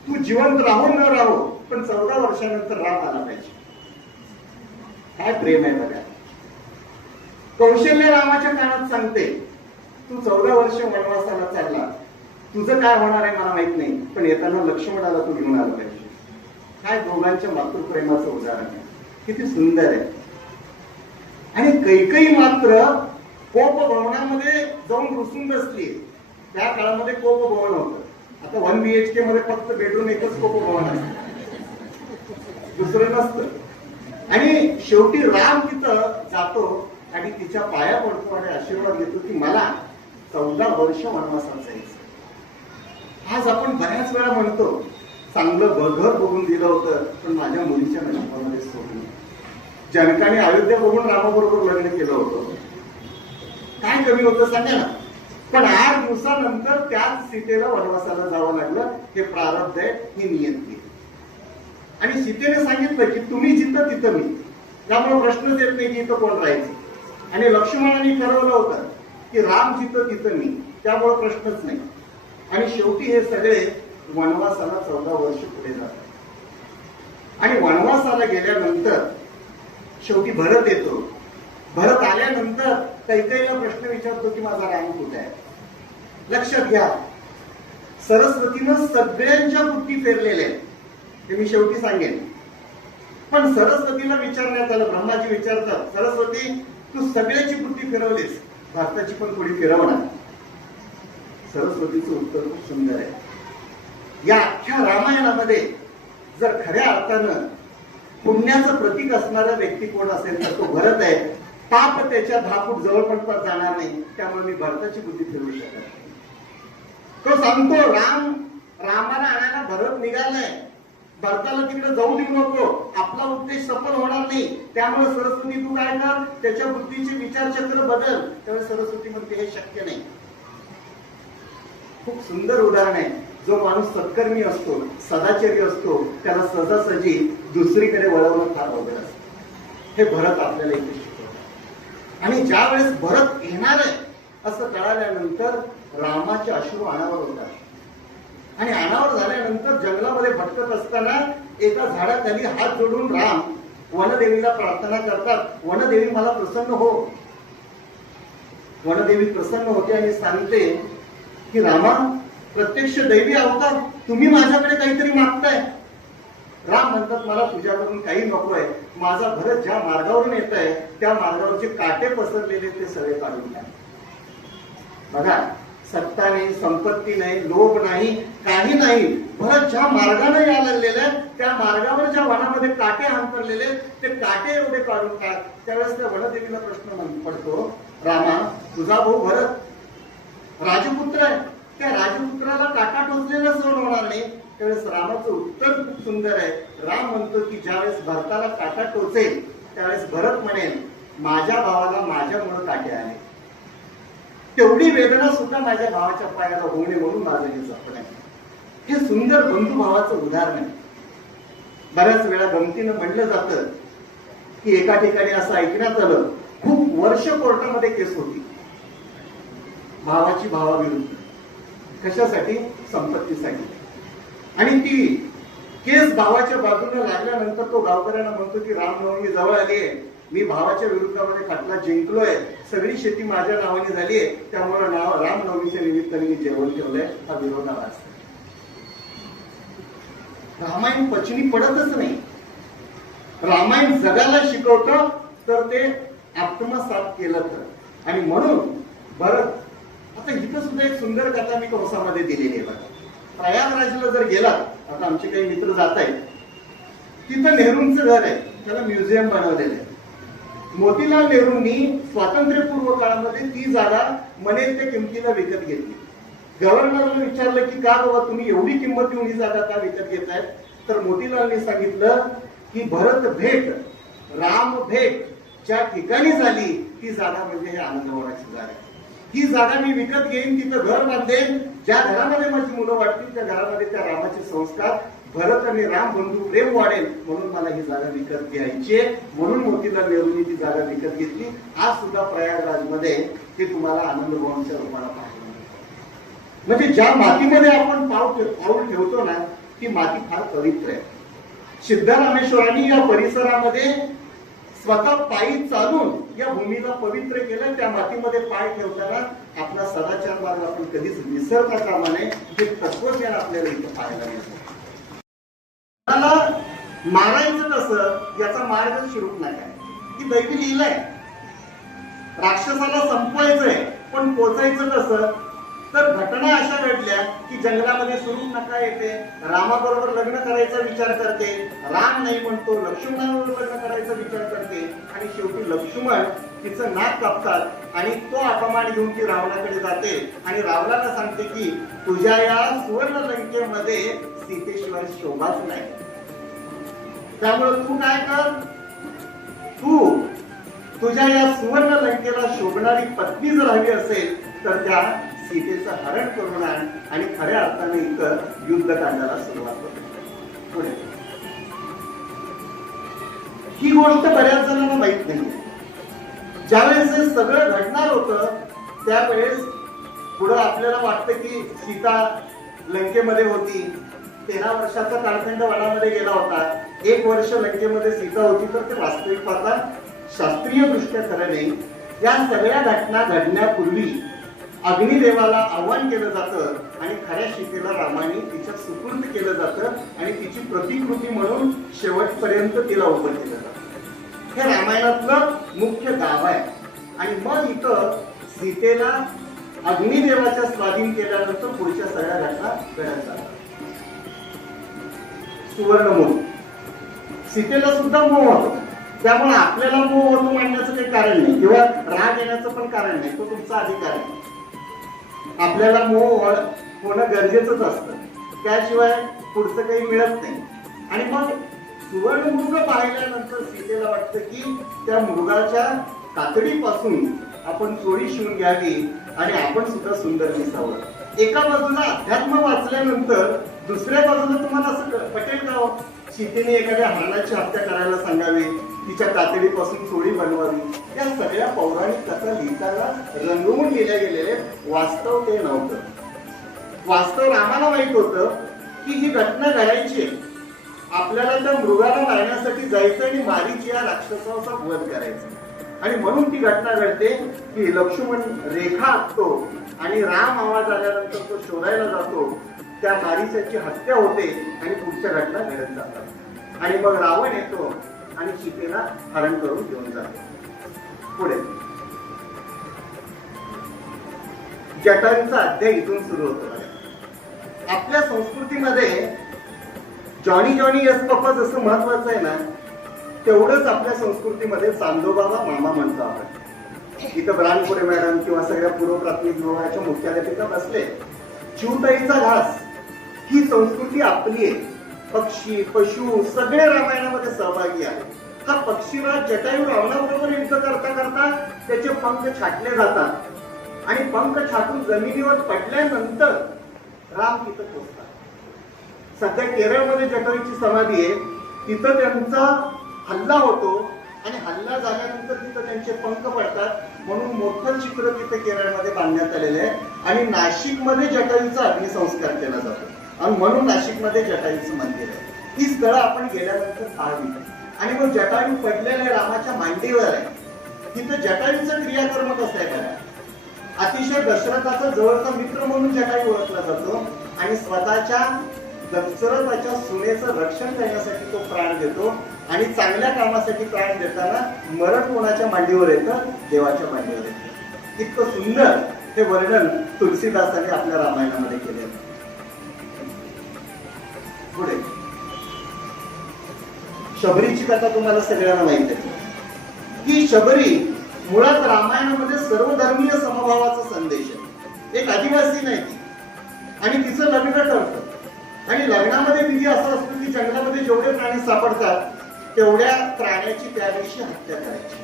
तू जिवंत राहो न राहो पण 14 वर्षानंतर राम आला पाहिजे. काय प्रेम आहे बघा. कौशल्य रामाच्या कानात सांगते, तू 14 वर्ष वनवासाला चालला, तुझं काय होणार आहे मला माहित नाही, पण येताना लक्ष्मणाला तू घेऊन आला पाहिजे. काय दोघांच्या मातृप्रेमाचं उदाहरण आहे, किती सुंदर आहे. आणि कैकेयी मात्र कोपभवनामध्ये जाऊन रुसून बसली. त्या काळामध्ये कोपभवन होतं. आता 1 BHK मध्ये फक्त बेडरूम एकच कोपभवन असतं, दुसरं नसतं. आणि शेवटी राम तिथं जातो आणि तिच्या पाया पडतो आणि आशीर्वाद घेतो की मला 14 वर्ष वनवासात जायचं. आज आपण बऱ्याच वेळा म्हणतो, चांगलं घर बघून दिलं होतं पण माझ्या मुलीच्या नशिबामध्ये सोडलं. जनकाने अयोध्या बघून रामाबरोबर लग्न केलं होतं, काय कमी होतं सांगा ना. पण 8 दिवसानंतर त्याच सीतेला वनवासाला जावं लागलं. हे प्रारब्ध आहे, ही नियती. आणि सीतेने सांगितलं की तुम्ही जिथं तिथं मी, त्यामुळे प्रश्नच येत नाही की इथं कोण राहायचं. आणि लक्ष्मणाने ठरवलं होतं की राम जिथं तिथं मी, त्यामुळे प्रश्नच नाही. आणि शेवटी हे सगळे वनवासाला 14 वर्ष पुढे जातात. आणि वनवासाला गेल्यानंतर शेवटी भरत येतो. भरत आल्यानंतर कैकेयीला प्रश्न विचारतो की माझा राम कुठे आहे. लक्षात घ्या, सरस्वतीनं सगळ्यांच्या बुद्धी फेरलेल्या आहेत, ते मी शेवटी सांगेन. पण सरस्वतीला विचारण्यात आलं, ब्रह्माजी विचारतात, सरस्वती तू सगळ्याची बुद्धी फिरवलीस, भारताची पण थोडी फिरवणार. सरस्वतीचं उत्तर खूप सुंदर आहे. या अख्ख्या रामायणामध्ये जर खऱ्या अर्थानं पुण्याचं प्रतीक असणारा व्यक्ती कोण असेल तर तो भरत आहे. पाप त्याच्या 10 फूट जवळ पण जाणार नाही, त्यामुळे मी भरताची बुद्धी फिरवू शकत नाही. तो सांगतो, रामाला आणायला भरत निघालाय, भरताला तिकडे जाऊ देऊ नको, आपला उद्देश सफल होणार नाही. त्यामुळे सरस्वती तू काय कर, त्याच्या बुद्धीचे विचारचक्र बदल. त्यामुळे सरस्वती म्हणते हे शक्य नाही. खूप सुंदर उदाहरण आहे. जो माणूस सत्कर्मी असतो, सदाचारी असतो, त्याला सहजासहजी दुसरीकडे वळवणं फार अवघड असतं. हे भरत आपल्याला इथे शिकवतात. आणि ज्या वेळेस भरत येणार आहे असं कळाल्यानंतर रामाचे अश्रू अनावर होतात. आणि अनावर झाल्यानंतर जंगलामध्ये भटकत असताना एका झाडाखाली हात जोडून राम वनदेवीला प्रार्थना करतात, वनदेवी मला प्रसन्न हो. वनदेवी प्रसन्न होते आणि सांगते की रामा, प्रत्यक्ष दैवी अवतार, तुम्ही माझ्याकडे काहीतरी मागताय. राम म्हणतात, मला तुझ्याकडून काही नकोय, माझा भरत ज्या मार्गावरून येत आहे त्या मार्गावरचे काटे पसरलेले ते सगळे काढून द्या. बघा, सत्ता नाही, संपत्ती नाही, लोभ नाही, काही नाही. भरत ज्या मार्गाने यायला लागलेलं आहे त्या मार्गावर ज्या वनामध्ये काटे अंतरलेले ते काटे एवढे काढून टाक. त्यावेळेस त्या वनदेवीला प्रश्न पडतो, रामा, तुझा भाऊ भरत राजपुत्र आहे, त्या राजपुत्राला काटा टोचलेला सहन होणार नाही. त्यावेळेस रामाचं उत्तर खूप सुंदर आहे. राम म्हणतो की ज्यावेळेस भरताला काटा टोचेल त्यावेळेस भरत म्हणेल, माझ्या भावाला माझ्यामुळे काटे आले, तेवढी वेदना सुद्धा माझ्या भावाच्या पायाला होऊ नये म्हणून माझं हे जपण आहे. हे सुंदर बंधुभावाचं उदाहरण आहे. बऱ्याच वेळा गमतीनं म्हणलं जातं की एका ठिकाणी असं ऐकण्यात आलं, खूप वर्ष कोर्टामध्ये केस होती भावाची भावाविरुद्ध. कशासाठी? संपत्तीसाठी. आणि ती केस भावाच्या बाजूने लागल्यानंतर तो गावकऱ्यांना म्हणतो की रामनवमी जवळ आली आहे, मी भावाच्या विरुद्धामध्ये खटला जिंकलोय, सगळी शेती माझ्या नावाने झालीये, त्यामुळे नाव रामनवमीच्या निमित्ताने मी जेवण ठेवलंय, हा विरोधाभास असतो. रामायण पचनी पडतच नाही. रामायण जगाला शिकवतं तर ते आत्मसात केलं तर. आणि म्हणून भरत, आता इथं सुद्धा एक सुंदर कथा मी कंसामध्ये दिलेली आहे बघा. प्रयागराजला जर गेलात, आता आमचे काही मित्र जात आहेत, तिथं नेहरूंचं घर आहे, त्याला म्युझियम बनवलेलं आहे. मोतीलाल नेहरूंनी स्वातंत्र्यपूर्व काळामध्ये ती जागा मनेल त्या किमतीला विकत घेतली. गव्हर्नरला विचारलं की का बाबा तुम्ही एवढी किंमत देऊन ही जागा का विकत घेताय, तर मोतीलालने सांगितलं की भरत भेट, राम भेट ज्या ठिकाणी झाली ती जागा म्हणजे हे आनंदवनाची जागा. ही जागा मी विकत घेईन, तिथं घर बांधेन, ज्या घरामध्ये माझी मुलं वाढतील त्या घरामध्ये त्या रामाचे संस्कार, भरत आणि राम बंधू प्रेम वाढेल, म्हणून मला ही जागा विकत घ्यायची, म्हणून मोतीलाल नेहरूंनी ती जागा विकत घेतली. आज सुद्धा प्रयागराजमध्ये ते तुम्हाला आनंद भवनच्या रूपाला पाहायला मिळतं. म्हणजे ज्या मातीमध्ये आपण पाऊल ठेवतो ना, ती माती फार पवित्र आहे. सिद्धरामेश्वरांनी या परिसरामध्ये स्वतः पायी चालून या भूमीला पवित्र केलं. त्या मातीमध्ये पाय ठेवताना आपला सदाचार मार्ग आपण कधीच विसरता कामा नये, हे तत्वज्ञान आपल्याला इथं पाहायला मिळतं. मारायचं कसं याचा मार्ग शिरूप नाही आहे, की दैवी लिहिलंय. राक्षसाला संपवायचंय, पण पोचायचं कसं, तर घटना अशा घडल्या की जंगलामध्ये स्वरूप नका येते, रामाबरोबर लग्न करायचा विचार करते, राम नाही म्हणतो, लक्ष्मणाबरोबर लग्न करायचा विचार करते, आणि शेवटी लक्ष्मण तिचं नाक कापतात आणि तो अपमान घेऊन ती रावणाकडे जाते आणि रावणाला सांगते की तुझ्या या सुवर्ण लंकेमध्ये सीतेशिवाय शोभाच नाही, त्यामुळे तू काय कर, तू तुझ्या या सुवर्ण लंकेला शोभणारी पत्नी जर हवी असेल तर त्या सीतेचं हरण करून आण, आणि खऱ्या अर्थाने इथं युद्धकांडाला सुरुवात होते. पुढे ही गोष्ट बऱ्याच जणांना माहित नाही. ज्यावेळेस हे सगळं घडणार होतं त्यावेळेस पुढं आपल्याला वाटतं की सीता लंकेमध्ये होती, 13 वर्षाचा कालखंड वनामध्ये गेला होता, 1 वर्ष लंकेमध्ये सीता होती, तर ते वास्तविक पाहता शास्त्रीय दृष्ट्या खरं नाही. या सगळ्या घटना घडण्यापूर्वी अग्निदेवाला आव्हान केलं जातं आणि खऱ्या सीतेला रामाने तिच्या सुपूर्द केलं जातं आणि तिची प्रतिकृती म्हणून शेवटपर्यंत तिला उभं केलं जातं. हे रामायणातलं मुख्य गाव आहे. आणि मग इथं सीतेला अग्निदेवाच्या स्वाधीन केल्यानंतर पुढच्या सगळ्या घटना घडत जातात. सुवर्णमोह, सीतेला सुद्धा मोह होतो, त्यामुळे आपल्याला मोह होतो मांडण्याचं काही कारण नाही, किंवा राग येण्याचं पण कारण नाही, तो तुमचा अधिकार आहे. आपल्याला मोह होणं गरजेचंच असतं, त्याशिवाय पुढचं काही मिळत नाही. आणि मग सुवर्ण मृग पाहिल्यानंतर सीतेला वाटतं की त्या मृगाच्या कातडीपासून आपण चोळी शिवून घ्यावी आणि आपण सुद्धा सुंदर दिसावं. एका बाजूला अध्यात्म वाचल्यानंतर दुसऱ्या बाजूला तुम्हाला असं पटेल का सीतेने एखाद्या हरणाची हत्या करायला सांगावी, तिच्या कातडीपासून चोळी बनवावी. या सगळ्या पौराणिक कथा लिहिताना रंगवून लिहिल्या गेलेले, वास्तव ते नव्हतं. वास्तव रामाला माहित होतं की ही घटना घडायची, आपल्याला त्या मृगाला मारण्यासाठी जायचं आणि मारीची या राक्षसाचा वध करायचा. आणि म्हणून ती घटना घडते की लक्ष्मण रेखा आखतो आणि राम आवाज आल्यानंतर तो शोधायला जातो, त्या मारीच्याची हत्या होते आणि पुढच्या घटना घडत जातात. आणि मग रावण येतो आणि सीतेला हरण करून घेऊन जातो. पुढे जटायूचा अध्याय इथून सुरू होतो. आपल्या संस्कृतीमध्ये जॉनी जॉनी यस पप्पा जसं महत्वाचं आहे ना, तेवढंच आपल्या संस्कृतीमध्ये चांदोबाबा मामा म्हणतो आपण. इथं ब्रांडपुरे मॅडम किंवा सगळ्या पूर्व प्राथमिक विभागाच्या मुख्याध्यापिका बसले. चिवताईचा घास ही संस्कृती आपली आहे. पक्षी पशु सगळे रामायणामध्ये सहभागी आहेत. हा पक्षीराज जटायू रावणाबरोबर युद्ध करता करता त्याचे पंख छाटले जातात आणि पंख छाटून जमिनीवर पडल्यानंतर राम तिथं पोचतात. सध्या केरळमध्ये जटायूची समाधी आहे, तिथं त्यांचा हल्ला होतो आणि हल्ला झाल्यानंतर तिथं त्यांचे पंख पडतात, म्हणून मोठं चित्र तिथं केरळमध्ये बांधण्यात आलेलं आहे. आणि नाशिकमध्ये जटायूचा अग्निसंस्कार केला जातो आणि म्हणून नाशिकमध्ये जटायूचं मंदिर आहे. ही स्थळं आपण गेल्यानंतर पाहावी. आणि मग जटायू पडलेले रामाच्या मांडीवर आहे. तिथं जटायूचं क्रियाकर्म कसं आहे बघा. अतिशय दशरथाचा जवळचा मित्र म्हणून जटायू ओळखला जातो आणि स्वतःच्या दशरथाच्या सुनेचं रक्षण करण्यासाठी तो प्राण देतो आणि चांगल्या कामासाठी प्राण देताना मरण कोणाच्या मांडीवर येतं, देवाच्या मांडीवर येतं. इतकं सुंदर हे वर्णन तुलसीदासाने आपल्या रामायणामध्ये केले. पुढे शबरीची कथा तुम्हाला सगळ्यांना माहिती आहे. ही शबरी मुळात रामायणामध्ये सर्वधर्मीय समभावाचा संदेश आहे. एक आदिवासी नाही ती आणि तिचं लग्न ठरतं आणि लग्नामध्ये विधी असा असतो की जंगलामध्ये जेवढे प्राणी सापडतात तेवढ्या प्राण्याची त्या दिवशी हत्या करायची.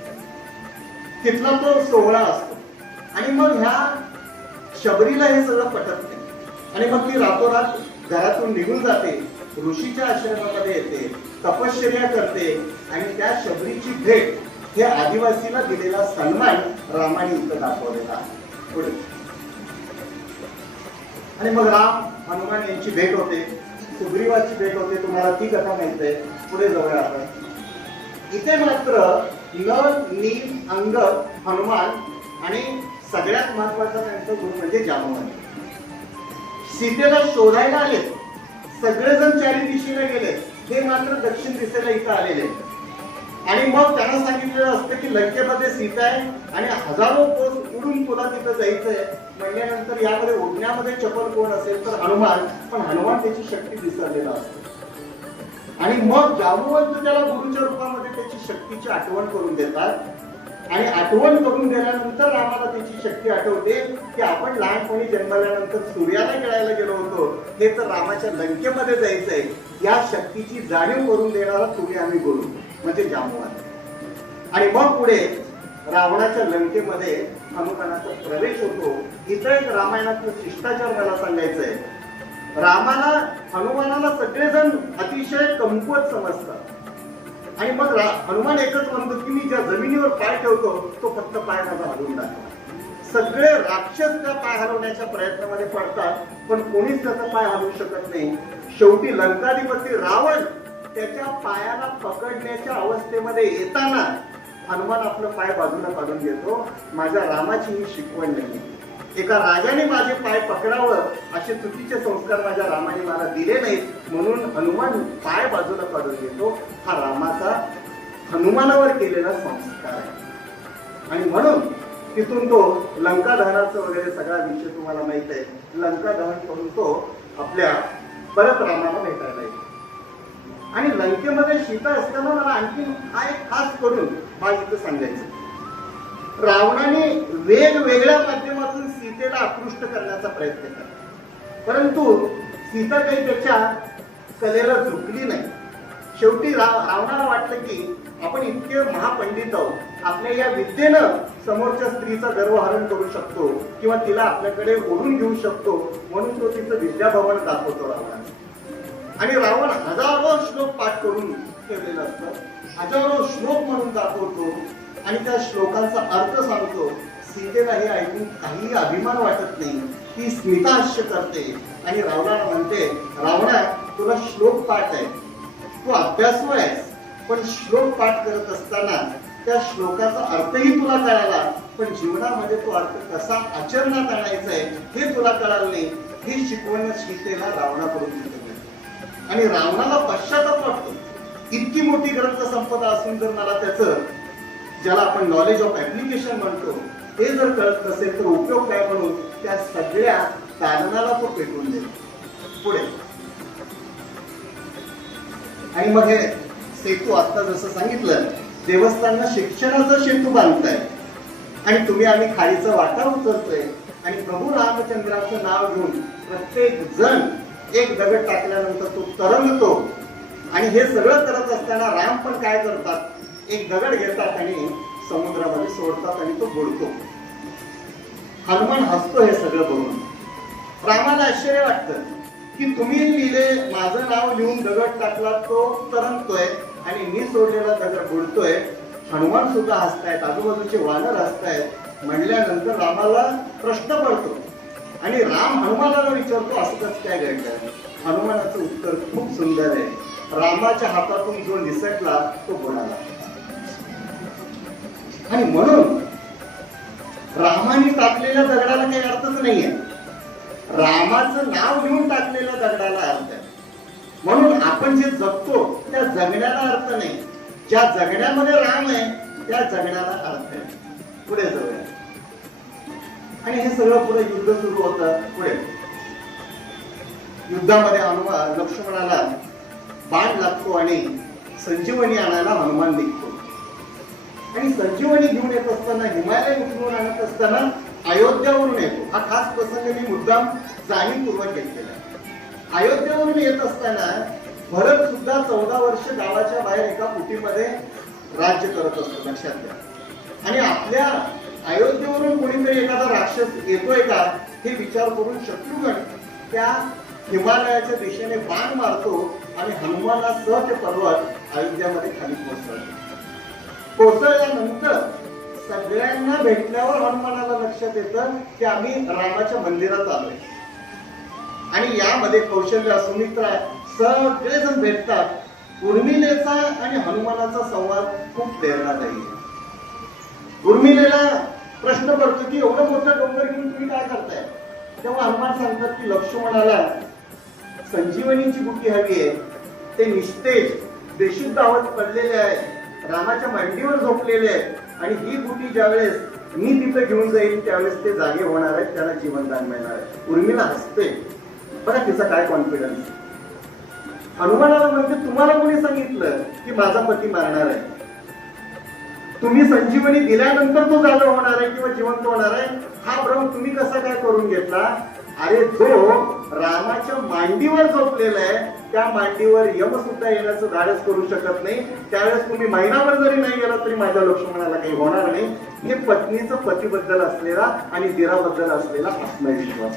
तिथला तो सोहळा असतो आणि मग ह्या शबरीला हे सगळं पटत नाही आणि मग ती रातोरात घरातून निघून जाते, ऋषीच्या आश्रमामध्ये येते, तपश्चर्या करते आणि त्या शबरीची भेट हे आदिवासीला दिलेला सन्मान रामाने इथं दाखवलेला आहे. पुढे आणि मग राम हनुमान यांची भेट होते, सुग्रीवाची भेट होते. तुम्हाला ती कथा माहित आहे. पुढे जाऊया आपण. इथे मात्र नल, नील, अंगद, हनुमान आणि सगळ्यात महत्वाचा त्यांचा गुण म्हणजे जांबवंत. सीतेला शोधायला आले, सगळेजण चारी दिशेला गेले, हे मात्र दक्षिण दिशेला इथं आलेले आणि मग त्यांना सांगितलेलं असतं की लंकेमध्ये सीता आहे आणि हजारो कोस उडून तुला तिथं जायचंय म्हणल्यानंतर यामध्ये उडण्यामध्ये चपल कोण असेल तर हनुमान, पण हनुमान त्याची शक्ती विसरलेला असतो आणि मग जांबवंत त्याला गुरुच्या रूपामध्ये त्याची शक्तीची आठवण करून देतात आणि आठवण करून दिल्यानंतर रामाला त्याची शक्ती आठवते की आपण लहानपणी जन्मल्यानंतर सूर्याला खेळायला गेलो होतो, हे तर रामाच्या लंकेमध्ये जायचंय. या शक्तीची जाणीव करून देणारा तुम्ही आम्ही गुरु म्हणजे जांबवंत. आणि मग पुढे रावणाच्या लंकेमध्ये हनुमानाचा प्रवेश होतो. इथं एक रामायणातलं शिष्टाचार मला सांगायचंय. रामाला हनुमानाला सगळेजण अतिशय कमकुवत समजतात आणि मग हनुमान एकच म्हणतो की मी ज्या जमिनीवर पाय ठेवतो तो फक्त पाय माझा हलवून टाकतो. सगळे राक्षस त्या पाय हलवण्याच्या प्रयत्नामध्ये पडतात पण कोणीच त्याचा पाय हलवू शकत नाही. शेवटी लंकाधिपती रावण त्याच्या पायाला पकडण्याच्या अवस्थेमध्ये येताना हनुमान आपलं पाय बाजूला काढून घेतो. माझ्या रामाची ही शिकवण नाही. एका राजाने माझे पाय पकडावं असे चुकीचे संस्कार माझ्या रामाने मला दिले नाहीत म्हणून हनुमान पाय बाजूला काढून घेतो. हा रामाचा हनुमानावर केलेला संस्कार आहे आणि म्हणून तिथून तो लंका दहनाचं वगैरे सगळा विषय तुम्हाला माहित आहे. लंका दहन करून तो आपल्या परत रामाला भेटायला येतो आणि लंकेमध्ये सीता असताना मला आणखी हा एक खास करून हा इथं सांगायचं. रावणाने वेगवेगळ्या माध्यमातून सीतेला आकृष्ट करण्याचा प्रयत्न केला परंतु सीता काही त्याच्या कलेला झुकली नाही. शेवटी रावणाला वाटलं की आपण इतके महापंडित आहोत, आपल्या या विद्येनं समोरच्या स्त्रीचा गर्वहरण करू शकतो किंवा तिला आपल्याकडे ओढून घेऊ शकतो म्हणून तो तिचं विद्याभवन दाखवतो रावणाने. आणि रावण हजारो श्लोक पाठ करून ठेवलेला असतो, हजारो श्लोक म्हणून दाखवतो आणि त्या श्लोकांचा अर्थ सांगतो. सीतेला हे ऐकून काही अभिमान वाटत नाही. ती स्मिताहास्य करते आणि रावणाला म्हणते, रावणा तुला श्लोक पाठ आहे, तू अभ्यासू आहेस पण श्लोक पाठ करत असताना त्या श्लोकाचा अर्थही तुला कळाला पण जीवनामध्ये तो अर्थ कसा आचरणात आणायचा आहे हे तुला कळालं नाही. ही शिकवण सीतेला रावणाकडून मिळते आणि रावणाला पश्चाताप वाटतो. इतकी मोठी ग्रंथ संपदा असून जर मला त्याचं ज्याला आपण नॉलेज ऑफ ऍप्लिकेशन म्हणतो ते जर कळत नसेल तर उपयोग काय म्हणून त्या सगळ्या काननाला तो पेटवून देतो. पुढे आणि मग हे सेतू आता जसं सांगितलं देवस्थानला शिक्षणाचा सेतू बांधताय आणि तुम्ही आम्ही खाडीचा वाटा उचलतोय आणि प्रभू रामचंद्राचं नाव घेऊन प्रत्येक जण एक दगड टाकल्यानंतर तो तरंगतो आणि हे सगळं करत असताना राम पण काय करतात, एक दगड घेतात आणि समुद्रामध्ये सोडतात आणि तो बुडतो. हनुमान हसतो हे सगळं बघून. रामाला आश्चर्य वाटतं की तुम्ही लिहिले माझं नाव लिहून दगड टाकला तो तरंगतोय आणि मी सोडलेला दगड बुडतोय. हनुमान सुद्धा हसतायत, आजूबाजूचे वानर हसतायत. म्हणल्यानंतर रामाला प्रश्न पडतो आणि राम हनुमानाला विचारतो असं कसं काय घडलं. हनुमानाचं उत्तर खूप सुंदर आहे. रामाच्या हातातून जो निसटला तो बुडाला. आणि म्हणून रामाने टाकलेल्या दगडाला काही अर्थच नाहीये. रामाचं नाव घेऊन टाकलेल्या दगडाला अर्थ आहे. म्हणून आपण जे जगतो त्या जगण्याला अर्थ नाही. ज्या जगण्यामध्ये राम आहे त्या जगण्याला अर्थ आहे. पुढे जाऊया. आणि हे सगळं पुढे युद्ध सुरू होतं. पुढे युद्धामध्ये लक्ष्मणाला बाण लागतो आणि संजीवनी आणायला हनुमान निघतो. आणि संजीवनी घेऊन येत असताना, हिमालय उचलून आणत असताना अयोध्यावरून येतो. हा खास प्रसंग मी मुद्दाम जाणीवपूर्वक घेतलेला. अयोध्यावरून येत असताना भरत सुद्धा 14 वर्ष गावाच्या बाहेर एका कुटीमध्ये राज्य करत असतो. लक्षात घ्या. आणि आपल्या अयोध्येवरून कोणीतरी एखादा राक्षस येतोय का हे विचार करून शत्रुघ्न त्या हिमालयाच्या दिशेने बाण मारतो आणि हनुमानासह ते पर्वत अयोध्यामध्ये खाली पोहोचतात. पोहोचल्यानंतर सगळ्यांना भेटल्यावर हनुमानाला लक्षात येतं की आम्ही रामाच्या मंदिरात आलोय. आणि यामध्ये कौशल्य, सुमित्रा सगळेजण भेटतात. उर्मिलेचा आणि हनुमानाचा संवाद खूप प्रेरणादायी आहे. उर्मिलेला प्रश्न पडतो की एवढं मोठं डोंगर घेऊन तुम्ही काय करताय. तेव्हा हनुमान सांगतात की लक्ष्मणाला संजीवनीची बुटी हवी आहे. ते निस्तेज बेशुद्ध अवस्थेत पडलेले आहे, रामाच्या मांडीवर झोपलेले आहे. आणि ही बुटी ज्यावेळेस मी तिथे घेऊन जाईल त्यावेळेस ते जागे होणार आहेत, त्याला जीवनदान मिळणार आहे. उर्मिला हसते. बघा तिचा काय कॉन्फिडन्स. हनुमानाला म्हणते तुम्हाला कोणी सांगितलं की माझा पती मारणार आहे. तुम्ही संजीवनी दिल्यानंतर तो जागा होणार आहे किंवा जिवंत होणार आहे. हा भ्रम तुम्ही कसा काय करून घेतला. अरे जो रामाच्या मांडीवर झोपलेला आहे त्या मांडीवर यम सुद्धा येण्याचं धाडस करू शकत नाही. त्यावेळेस तुम्ही महिनाभर जरी नाही गेला तरी माझ्या लक्ष्मणाला काही होणार नाही. हे पत्नीचं पतीबद्दल असलेला आणि दिराबद्दल असलेला आत्मविश्वास.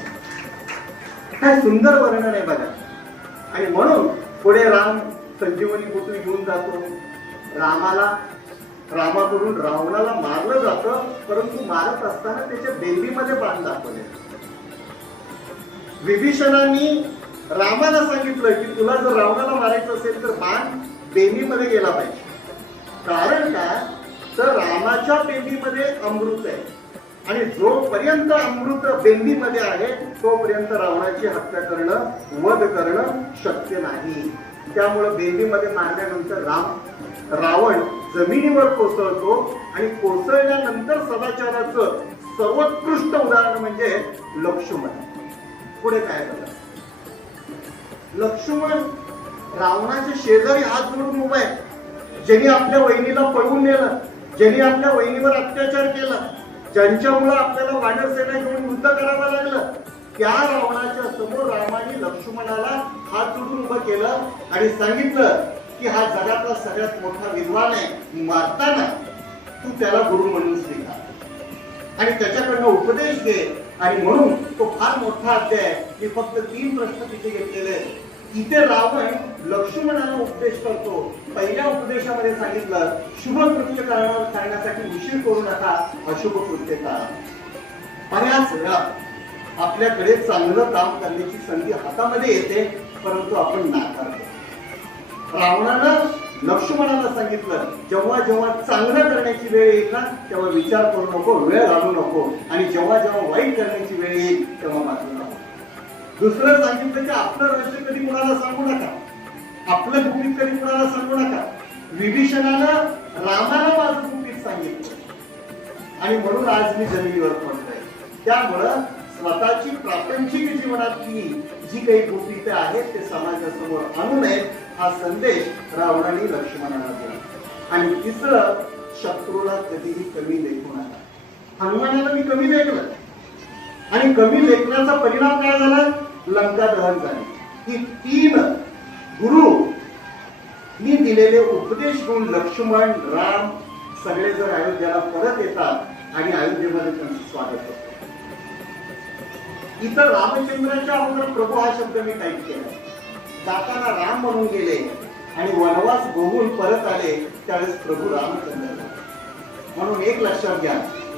काय सुंदर वर्णन आहे बघा. आणि म्हणून पुढे राम संजीवनी बुटी घेऊन जातो. रामाकडून रावणाला मारलं जातं. परंतु मारत असताना त्याच्या बेंबीमध्ये बाण दाखवले. विभीषणांनी रामाला सांगितलं की तुला जर रावणाला मारायचं असेल तर बाण बेंबीमध्ये गेला पाहिजे. कारण काय तर रामाच्या बेंबीमध्ये अमृत आहे. आणि जोपर्यंत अमृत बेंबीमध्ये आहे तोपर्यंत रावणाची हत्या करणं, वध करणं शक्य नाही. त्यामुळे बेंबीमध्ये मारल्यानंतर रावण जमिनीवर कोसळतो. आणि कोसळल्यानंतर सदाचाराचं सर्वोत्कृष्ट उदाहरण म्हणजे लक्ष्मण. पुढे काय झालं. लक्ष्मण रावणाच्या शेजारी हात जोडून उभा आहे. ज्यांनी आपल्या वहिनीला पळवून नेलं, ज्यांनी आपल्या वहिनीवर अत्याचार केला, ज्यांच्यामुळे आपल्याला वानर सेना घेऊन युद्ध करावं लागलं, त्या रावणाच्या समोर रामाने लक्ष्मणाला हात जोडून उभं केलं आणि सांगितलं की हा जगातला सगळ्यात मोठा विद्वान आहे. मारताना तू त्याला गुरु म्हणून स्वीकार आणि त्याच्याकडनं उपदेश घे. आणि म्हणून तो फार मोठा अध्याय. मी फक्त 3 प्रश्न तिथे घेतलेले आहेत. इथे रावण लक्ष्मणाला उपदेश करतो. पहिल्या उपदेशामध्ये सांगितलं शुभ कृत्य करण्यासाठी उशीर करू नका, अशुभ कृत्य करा. बऱ्याच वेळा आपल्याकडे चांगलं काम करण्याची संधी हातामध्ये येते परंतु आपण नाकारतो. रावणानं लक्ष्मणाला सांगितलं जेव्हा जेव्हा चांगलं करण्याची वेळ येईल ना तेव्हा विचार करू नको, वेळ घालू नको. आणि जेव्हा जेव्हा वाईट करण्याची वेळ येईल तेव्हा मात्र नको. दुसरं सांगितलं की आपलं रहस्य कधी कुणाला सांगू नका, आपलं गुपित कधी कुणाला सांगू नका. विभीषणानं रामाला माझं गुपित सांगितलं आणि म्हणून आज मी जमिनीवर पडतोय. त्यामुळं स्वतःची प्रापंचिक जीवनातली जी काही गुपिते आहेत ते समाजासमोर आणू नयेत हा संदेश रावणाने लक्ष्मणाला दिला. आणि तिसरं शत्रूला कधीही कमी लेखू नका. हनुमानाला मी कमी लेखलं आणि कमी लेखण्याचा परिणाम काय झाला. लंका दहन झाली. ही 3 गुरु मी दिलेले उपदेश घेऊन लक्ष्मण राम सगळे जर अयोध्येला परत येतात आणि अयोध्येमध्ये त्यांचं स्वागत होतं. इतर रामचंद्राच्या अगोदर प्रभू हा शब्द मी टाईप केला. जाताना राम म्हणून गेले आणि वनवास भोगून परत आले त्यावेळेस प्रभू रामचंद्र. म्हणून एक लक्षात घ्या,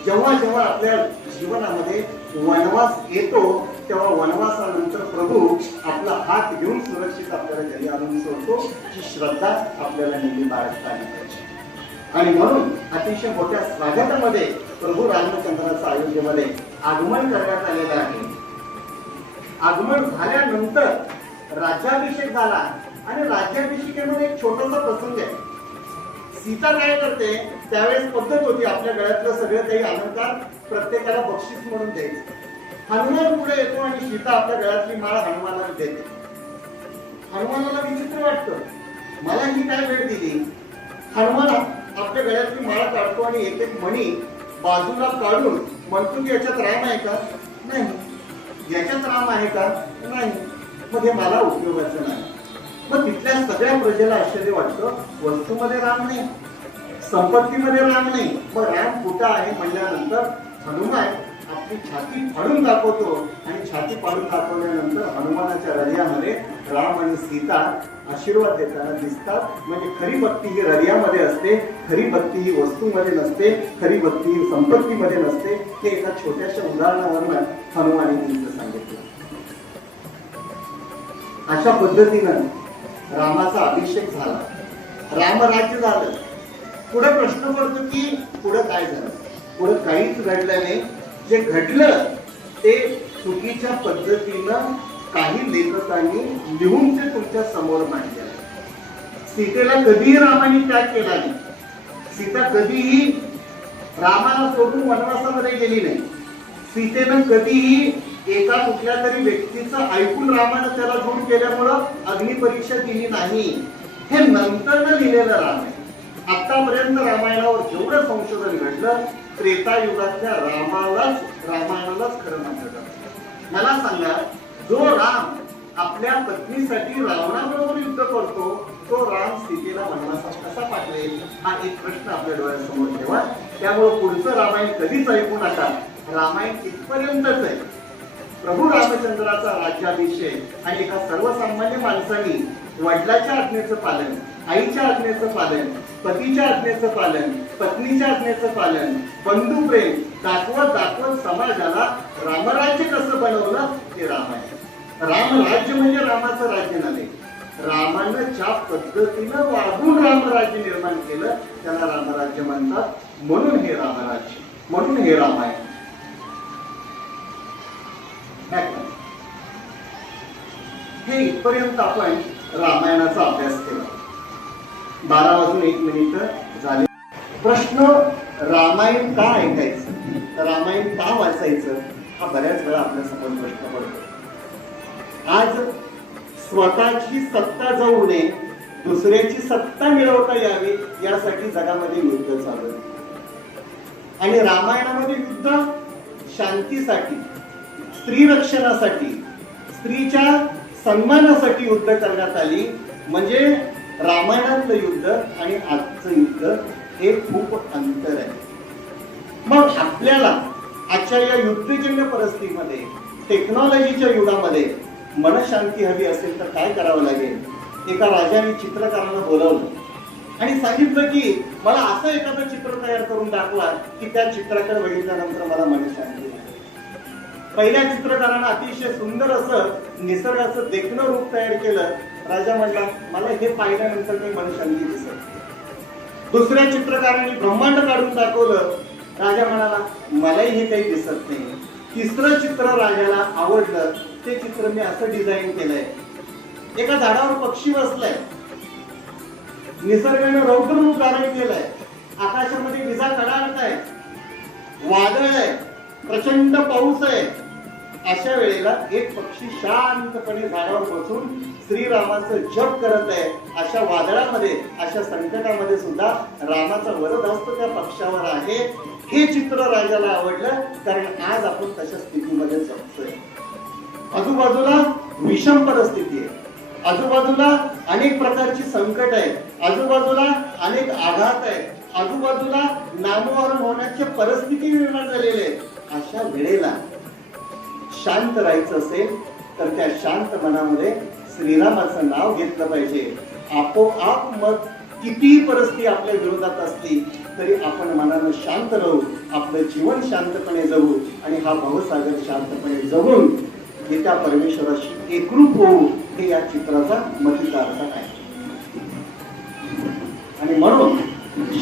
जेव्हा जेव्हा आपल्या जीवनामध्ये वनवास येतो, तेव्हा वनवासानंतर प्रभू आपला हात घेऊन सुरक्षित आपल्याला घरी आणून सोडतो, ही श्रद्धा आपल्याला नेहमी बाळगता आली पाहिजे. आणि म्हणून अतिशय मोठ्या स्वागतामध्ये प्रभू रामचंद्राचं अयोध्येमध्ये आगमन करण्यात आलेलं आहे. आगमन झाल्यानंतर राज्याभिषेक झाला आणि राज्याभिषेकामध्ये एक छोटासा प्रसंग आहे. सीता काय करते, त्यावेळेस पद्धत होती आपल्या गळ्यातलं सगळं काही अलंकार प्रत्येकाला बक्षीस म्हणून द्यायचं. हनुमान पुढे येतो आणि सीता आपल्या गळ्यातली माळ हनुमानाला देते. हनुमानाला विचित्र वाटतं, मला ही काय भेट दिली. हनुमान आपल्या गळ्यातली माळ काढतो आणि एक एक मणी बाजूला काढून म्हणतो की याच्यात राम आहे का? नाही. याच्यात राम आहे का? नाही. मग हे मला उपयोगाचं नाही. मग तिथल्या सगळ्या प्रजेला आश्चर्य वाटतं, वस्तूमध्ये राम नाही, संपत्तीमध्ये राम नाही, मग राम कुठं आहे म्हणल्यानंतर हनुमान आपली छाती फाडून दाखवतो आणि छाती फाडून दाखवल्यानंतर हनुमानाच्या हृदयामध्ये राम आणि सीता आशीर्वाद देताना दिसतात. म्हणजे खरी भक्ती ही हृदयामध्ये असते, खरी भक्ती ही वस्तूमध्ये नसते, खरी भक्ती ही संपत्तीमध्ये नसते. हे एका छोट्याशा उदाहरणावरून हनुमानाने सांगितलं. अशा पद्धतीनं रामाचा अभिषेक झाला, रामराज्य झालं. पुढे प्रश्न पडतो की पुढे काय झालं? पुढे काहीच घडलं नाही. जे घडलं ते चुकीच्या पद्धतीनं काही लेखकांनी लिहून ते तुमच्या समोर मांडले. सीतेला कधीही रामाने त्याग केला नाही. सीता कधीही रामाला सोडून वनवासामध्ये गेली नाही. सीतेनं कधीही एका कुठल्या तरी व्यक्तीचं ऐकून रामानं त्याला जोड केल्यामुळं अग्निपरीक्षा दिली नाही. हे नंतरनं लिहिलेलं राम आहे. आतापर्यंत रामायणावर जेवढं संशोधन घडलं, त्रेतायुगातल्या रामायणालाच खरं मानलं जातं. मला सांगा, जो राम आपल्या पत्नीसाठी रावणाबरोबर युद्ध करतो, तो राम सीतेला वनवासात कसा पाठवेल? हा एक प्रश्न आपल्या डोळ्यासमोर ठेवा. त्यामुळे पुढचं रामायण कधीच ऐकू नका. रामायण इथपर्यंतच आहे. प्रभू रामचंद्राचा राज्याभिषेक आणि एका सर्वसामान्य माणसाने वडिलाच्या आज्ञेचं पालन, आईच्या आज्ञेचं पालन, पतीच्या आज्ञेचं पालन, पत्नीच्या आज्ञेचं पालन, बंधू प्रेम दाखवत समाजाला रामराज्य कसं बनवलं ते रामायण. रामराज्य म्हणजे रामाचं राज्य नव्हे. रामानं ज्या पद्धतीनं वागून रामराज्य निर्माण केलं त्याला रामराज्य म्हणतात. म्हणून हे रामराज्य, म्हणून हे रामायण. हे इथपर्यंत आपण रामायणाचा अभ्यास केला. 12:01 झाले. प्रश्न, रामायण का ऐकायचं, रामायण का वाचायचं, हा बऱ्याच वेळा आपल्या समोर प्रश्न पडतो. आज स्वतःची सत्ता जाऊ नये, दुसऱ्याची सत्ता मिळवता यावी यासाठी जगामध्ये युद्ध चालू आहे. आणि रामायणामध्ये युद्ध शांतीसाठी, स्त्री रक्षणासाठी, स्त्रीच्या सन्मानासाठी युद्ध करण्यात आली. म्हणजे रामायणातलं युद्ध आणि आजचं युद्ध हे खूप अंतर आहे. मग आपल्याला आजच्या या युद्धजन्य परिस्थितीमध्ये, टेक्नॉलॉजीच्या युगामध्ये मनशांती हवी असेल तर काय करावं लागेल? एका राजाने चित्रकारांना बोलावलं आणि सांगितलं की मला असं एखादं चित्र तयार करून दाखवा की त्या चित्राकडे बघितल्यानंतर मला मनशांती. पहिल्या चित्रकारानं अतिशय सुंदर असं निसर्गाचं देखणं रूप तयार केलं. राजा म्हणला मला हे पाहिल्यानंतर काही मनशांती दिसत. दुसऱ्या चित्रकाराने ब्रह्मांड काढून दाखवलं. राजा म्हणाला मलाही हे काही दिसत नाही. तिसरं चित्र राजाला आवडलं. ते चित्र मी असं डिझाईन केलंय, एका झाडावर पक्षी बसलाय, निसर्गाने रौद्र रूप धारण केलंय, आकाशामध्ये विजा कडाडताय, वादळ आहे, प्रचंड पाऊस आहे. अशा वेळेला एक पक्षी शांतपणे झाडावर बसून श्रीरामाचं जप करत आहे. अशा वादळामध्ये, अशा संकटामध्ये सुद्धा रामाचा वरदहस्त त्या पक्षावर आहे. हे चित्र राजाला आवडलं कारण आज आपण तशा स्थितीमध्ये जगतोय. आजूबाजूला विषम परिस्थिती आहे, आजूबाजूला अनेक प्रकारची संकट आहे, आजूबाजूला अनेक आघात आहे, आजूबाजूला नामोहरण होण्याच्या परिस्थिती निर्माण झालेल्या आहेत. अशा वेळेला शांत राहायचं असेल तर त्या शांत मनामध्ये श्रीरामाचं नाव घेतलं पाहिजे. आपोआप मग कितीही परिस्थिती आपल्या विरोधात असली तरी आपण मनानं शांत राहू, आपलं जीवन शांतपणे जगू आणि हा भवसागर शांतपणे जगून येत्या परमेश्वराशी एकरूप होऊ, हे या चित्राचा मतीचा अर्थ आहे. आणि म्हणून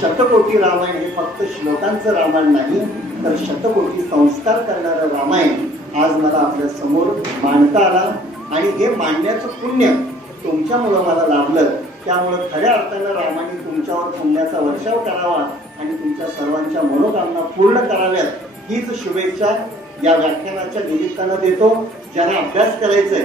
शतकोटी रामायण हे फक्त श्लोकांचं रामायण नाही, तर शतकोटी संस्कार करणारं रामायण आज मला आपल्या समोर मांडता आला. आणि हे मांडण्याचं पुण्य तुमच्यामुळं मला लाभलं. त्यामुळं खऱ्या अर्थानं रामाने तुमच्यावर पुण्याचा वर्षाव करावा आणि तुमच्या सर्वांच्या मनोकामना पूर्ण कराव्यात हीच शुभेच्छा या व्याख्यानाच्या निमित्तानं देतो. ज्यांना अभ्यास करायचा आहे